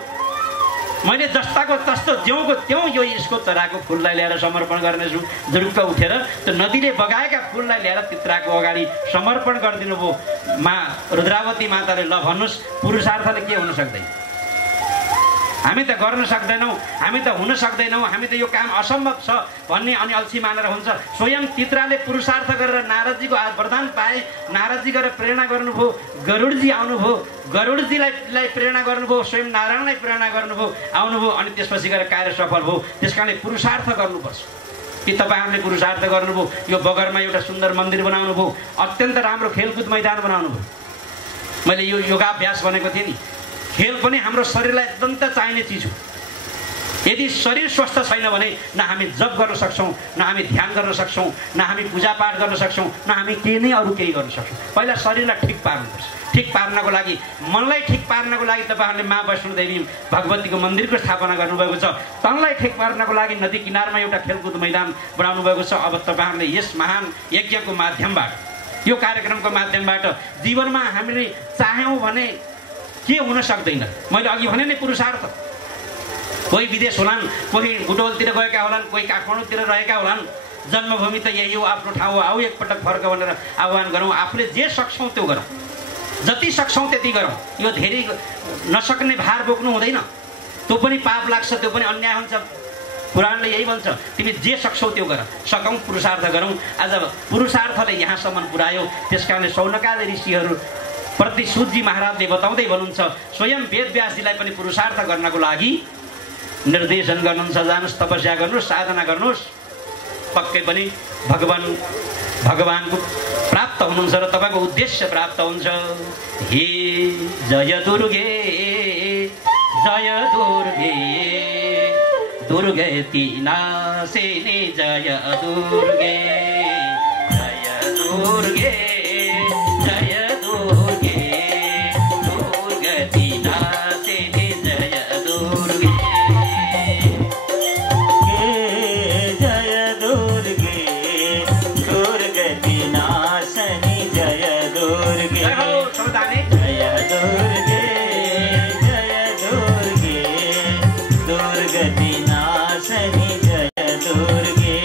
मैले जस्ताको तस्तो ज्योको त्यों यो यसको चराको फुललाई ल्याएर समर्पण गर्नेछु। जुरुक्क उठेर त्यो नदीले बगाएका फुललाई ल्याएर चित्राको अगाडि समर्पण गरिदिनु भयो। रुद्रावती माताले, ल भन्नुहोस्, पुरुषार्थले के हुन सक्दैन? हामी त गर्न सक्दैनौँ, हामी त हुन सक्दैनौँ, हामी त यो काम असम्भव छ भन्ने अनि अल्छी मानेर हुन्छ। स्वयं चित्राले पुरुषार्थ गरेर नारदजीको वरदान पाए। नारदजी गरेर प्रेरणा गर्नुभयो। गरुडजी आउनुभयो, गरुडजीलाई प्रेरणा गर्नुभयो, स्वयं नारायणलाई प्रेरणा गर्नुभयो, आउनुभयो। अनि त्यसपछि गएर कार्य सफल भयो। त्यस कारणले पुरुषार्थ गर्नुपर्छ। कि तपाईँहरूले पुरुषार्थ गर्नुभयो, यो बगरमा एउटा सुन्दर मन्दिर बनाउनु भयो, अत्यन्त राम्रो खेलकुद मैदान बनाउनु भयो। मैले यो योगाभ्यास भनेको थिएँ नि, खेल पनि हाम्रो शरीरलाई अत्यन्त चाहिने चिज हो। यदि शरीर स्वस्थ छैन भने न हामी जप गर्न सक्छौँ, न हामी ध्यान गर्न सक्छौँ, न हामी पूजापाठ गर्न सक्छौँ, न हामी केही नै अरू केही गर्न सक्छौँ। पहिला शरीरलाई ठिक पार्नुपर्छ। ठिक पार्नको लागि, मनलाई ठिक पार्नको लागि तपाईँहरूले माँ वैष्णोदेवी भगवतीको मन्दिरको स्थापना गर्नुभएको छ। तनलाई ठिक पार्नको लागि नदी किनारमा एउटा खेलकुद मैदान बनाउनु भएको छ। अब तपाईँहरूले यस महान यज्ञको माध्यमबाट, यो कार्यक्रमको माध्यमबाट जीवनमा हामीले चाह्यौँ भने के हुन सक्दैन। मैले अघि भने नि पुरुषार्थ। कोही विदेश होलान्, कोही बुटवलतिर गएका होलान्, कोही काठमाडौँतिर रहेका होलान्। जन्मभूमि त यही हो, आफ्नो ठाउँ हो, आऊ एकपटक फर्क भनेर आह्वान गरौँ। आफूले जे सक्छौँ त्यो गरौँ, जति सक्छौँ त्यति गरौँ। यो धेरै नसक्ने भार बोक्नु हुँदैन, त्यो पनि पाप लाग्छ, त्यो पनि अन्याय हुन्छ। पुराणले यही भन्छ, तिमी जे सक्छौ त्यो गर, सकौँ पुरुषार्थ गरौँ। आज पुरुषार्थले यहाँसम्म पुर्यायो। त्यस कारणले शौनकादि ऋषिहरू प्रति सूतजी महाराजले बताउँदै भन्नुहुन्छ, स्वयं वेदव्यासजीलाई पनि पुरुषार्थ गर्नको लागि निर्देशन गर्नुहुन्छ। जानुहोस्, तपस्या गर्नुहोस्, साधना गर्नुहोस्, पक्कै पनि भगवानको प्राप्त हुनुहुन्छ र तपाईँको उद्देश्य प्राप्त हुन्छ। हे जय दुर्गे, जय दुर्गे, दुर्गति नाशिनी जय दुर्गे, जय दुर्गे, जय दुर्गे, दुर्गति नाशिनी जय दुर्गे। जय दुर्गे, दुर्गति नाशिनी जय दुर्गे, जय दुर्गे, जय दुर्गे, दुर्गति नाशिनी जय दुर्गे।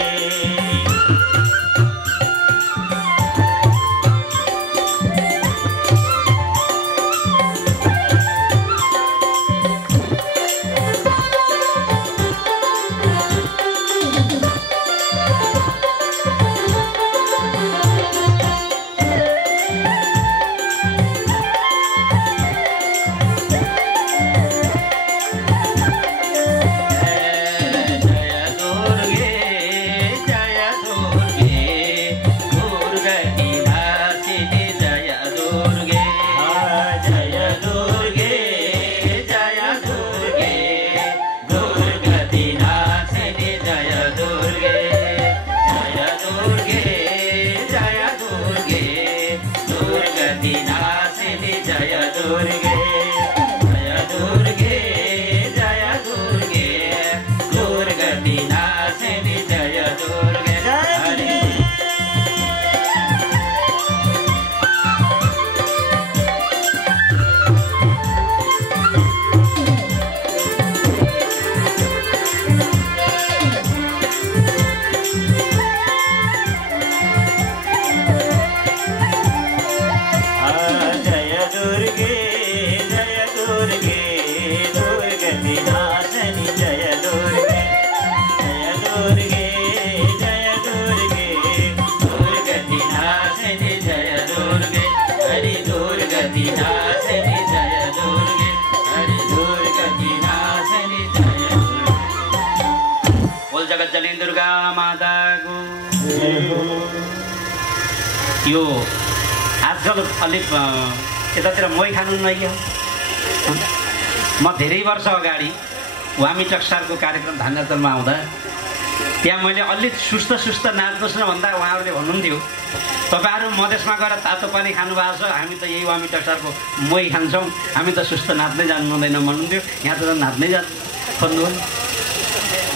जगत जननी दुर्गा माताको यो आजकल अलिक यतातिर मै खानु नआइयो। म धेरै वर्ष अगाडि वामी टक्सारको कार्यक्रम धान्यचलमा आउँदा त्यहाँ मैले अलिक सुस्त नाच्नुहोस् न भन्दा उहाँहरूले भन्नुहुन्थ्यो तपाईँहरू मधेसमा गएर तातो पानी खानु भएको छ, हामी त यही वामी टक्सारको मै खान्छौँ, हामी त सुस्त नाच्नै जानु हुँदैन भन्नुहुन्थ्यो। यहाँ त नाच्नै जानु खोज्नु हो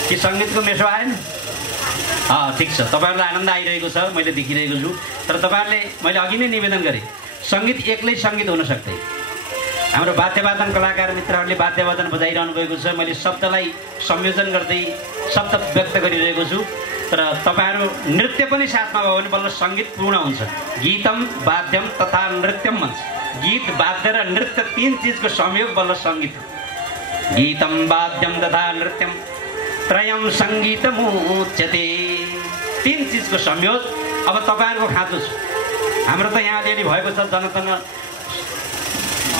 कि सङ्गीतको मेसो आएन? ठिक छ, तपाईँहरूलाई आनन्द आइरहेको छ, मैले देखिरहेको छु। तर तपाईँहरूले मैले अघि नै निवेदन गरेँ, सङ्गीत एक्लै सङ्गीत हुन सक्दैन। हाम्रो वाद्यवादन कलाकार मित्रहरूले वाद्यवादन बजाइरहनु भएको छ, मैले शब्दलाई संयोजन गर्दै शब्द व्यक्त गरिरहेको छु। तर तपाईँहरू नृत्य पनि साथमा भयो भने बल्ल सङ्गीत पूर्ण हुन्छ। गीतम वाद्यम तथा नृत्यम भन्छ। गीत वाद्य र नृत्य तीन चिजको संयोग बल्ल सङ्गीत हो। गीतम वाद्यम तथा नृत्यम त्रयम सङ्गीतमुच्यते, तीन चिजको संयोग। अब तपाईँहरूको खाँचो छ, हाम्रो त यहाँ अलिअलि भएको छ, जनतन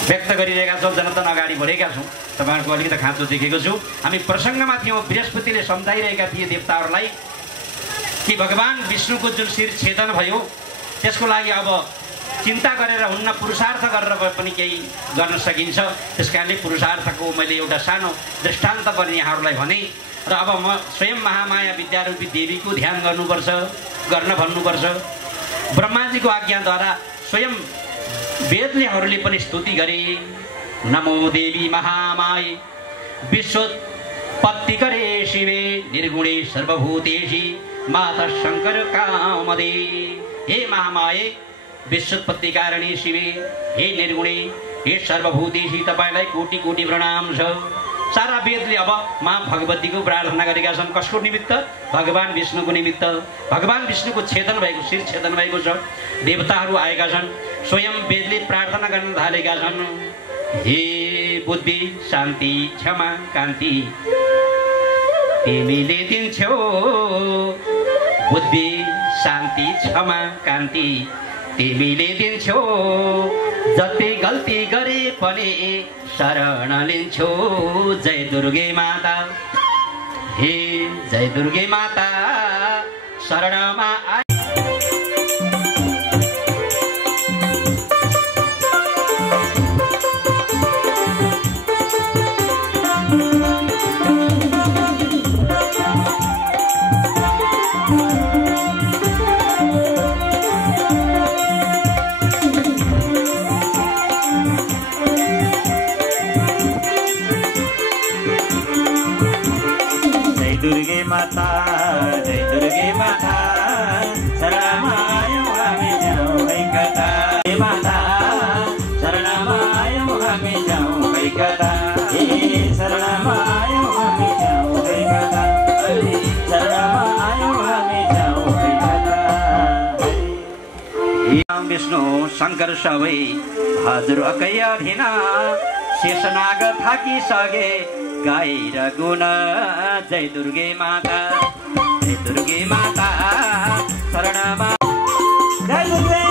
व्यक्त गरिरहेका छौँ, जनतन अगाडि बढेका छौँ। तपाईँहरूको अलिकति खाँचो देखेको छु। हामी प्रसङ्गमा थियौँ, बृहस्पतिले सम्झाइरहेका थिए देवताहरूलाई कि भगवान विष्णुको जुन शिर छेदन भयो त्यसको लागि अब चिन्ता गरेर हुन्न, पुरुषार्थ गरेर पनि केही गर्न सकिन्छ। त्यस कारणले पुरुषार्थको मैले एउटा सानो दृष्टान्त पनि यहाँहरूलाई भने। र अब म स्वयं महामाया विद्यारूपी देवीको ध्यान गर्न भन्नुपर्छ। ब्रह्माजीको आज्ञाद्वारा स्वयं वेदलेहरूले पनि स्तुति गरे। नमो देवी महामाये विश्वोत्पत्ति करे शिवे निर्गुणे सर्वभूतेषि माता शङ्कर कामदे। हे महामाये विश्वोत्पत्ति कारिणी शिवे, हे निर्गुणे, हे सर्वभूतेषि, तपाईँलाई कोटि कोटि प्रणाम छ। सारा वेदले अब माँ भगवतीको प्रार्थना गरेका छन्। कसको निमित्त? भगवान विष्णुको निमित्त। भगवान विष्णुको छेदन भएको, शिर छेदन भएको छ। देवताहरू आएका छन्, स्वयं वेदले प्रार्थना गर्न थालेका छन्। हे बुद्धि शान्ति क्षमा कान्ति तिमीले दिन्छौ, बुद्धि शान्ति क्षमा कान्ति तिमीले दिन्छौ, जति गल्ती गरे पनि शरण लिन्छौ। जय दुर्गे माता, हे जय दुर्गे माता शरणमा माता, जय दुर्गे माता शरणमा आयौँ हामी जाउँ है कता। हे माता शरणमा आयौँ हामी जाउँ है कता। हे शरणमा आयौँ हामी जाउँ है कता। शरणमा आयौँ हामी जाउँ है कता। राम विष्णु शङ्कर सबै हजुर अकै अधीन, शेषनाग थाकिसके गाई र गुण। जय दुर्गे माता, जय दुर्गे माता शरणमा जय दुर्गे।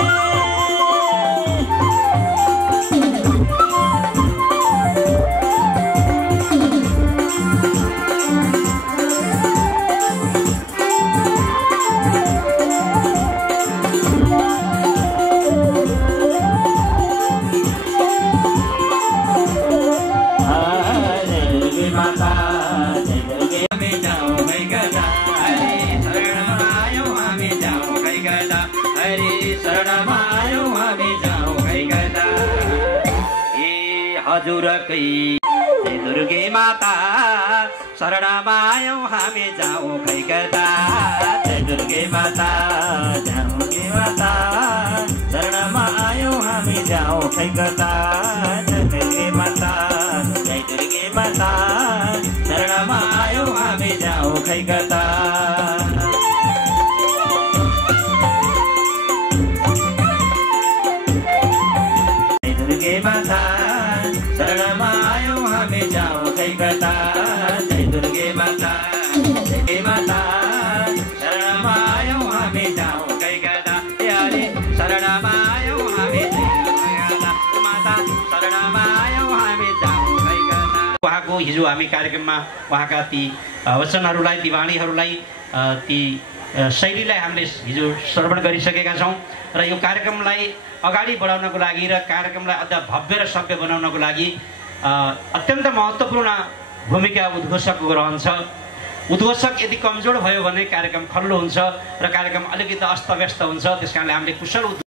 हजुरकै जय दुर्गे माता शरणमा आयौँ हामी जाउँ खै कता। जय दुर्गे माता, दुर्गे माता शरणमा आयौँ हामी जाउँ खै कता। जय दुर्गे माता, जय दुर्गे माता शरणमा आयौँ हामी जाउँ खै कता। जय दुर्गे माता शरणमा आयौँ हामी जाउँ खै कता। जय दुर्गे माता, दुर्गे माता शरणमा आयौँ हामी जाउँ खै कता। हरे शरणमा आयौँ हामी जाउँ खै कता। माता शरणमा आयौँ हामी जाउँ खै कता। उहाँको हिजो हामी कार्यक्रममा उहाँका ती वचनहरूलाई, ती वाणीहरूलाई, ती शैलीलाई हामीले हिजो श्रवण गरिसकेका छौँ र यो कार्यक्रमलाई अगाडि बढाउनको लागि र कार्यक्रमलाई अझ भव्य र सभ्य बनाउनको लागि अत्यन्त महत्त्वपूर्ण भूमिका उद्घोषकको रहन्छ। उद्घोषक यदि कमजोर भयो भने कार्यक्रम खल्लो हुन्छ र कार्यक्रम अलिकति अस्तव्यस्त हुन्छ। त्यसकारणले हामीले कुशल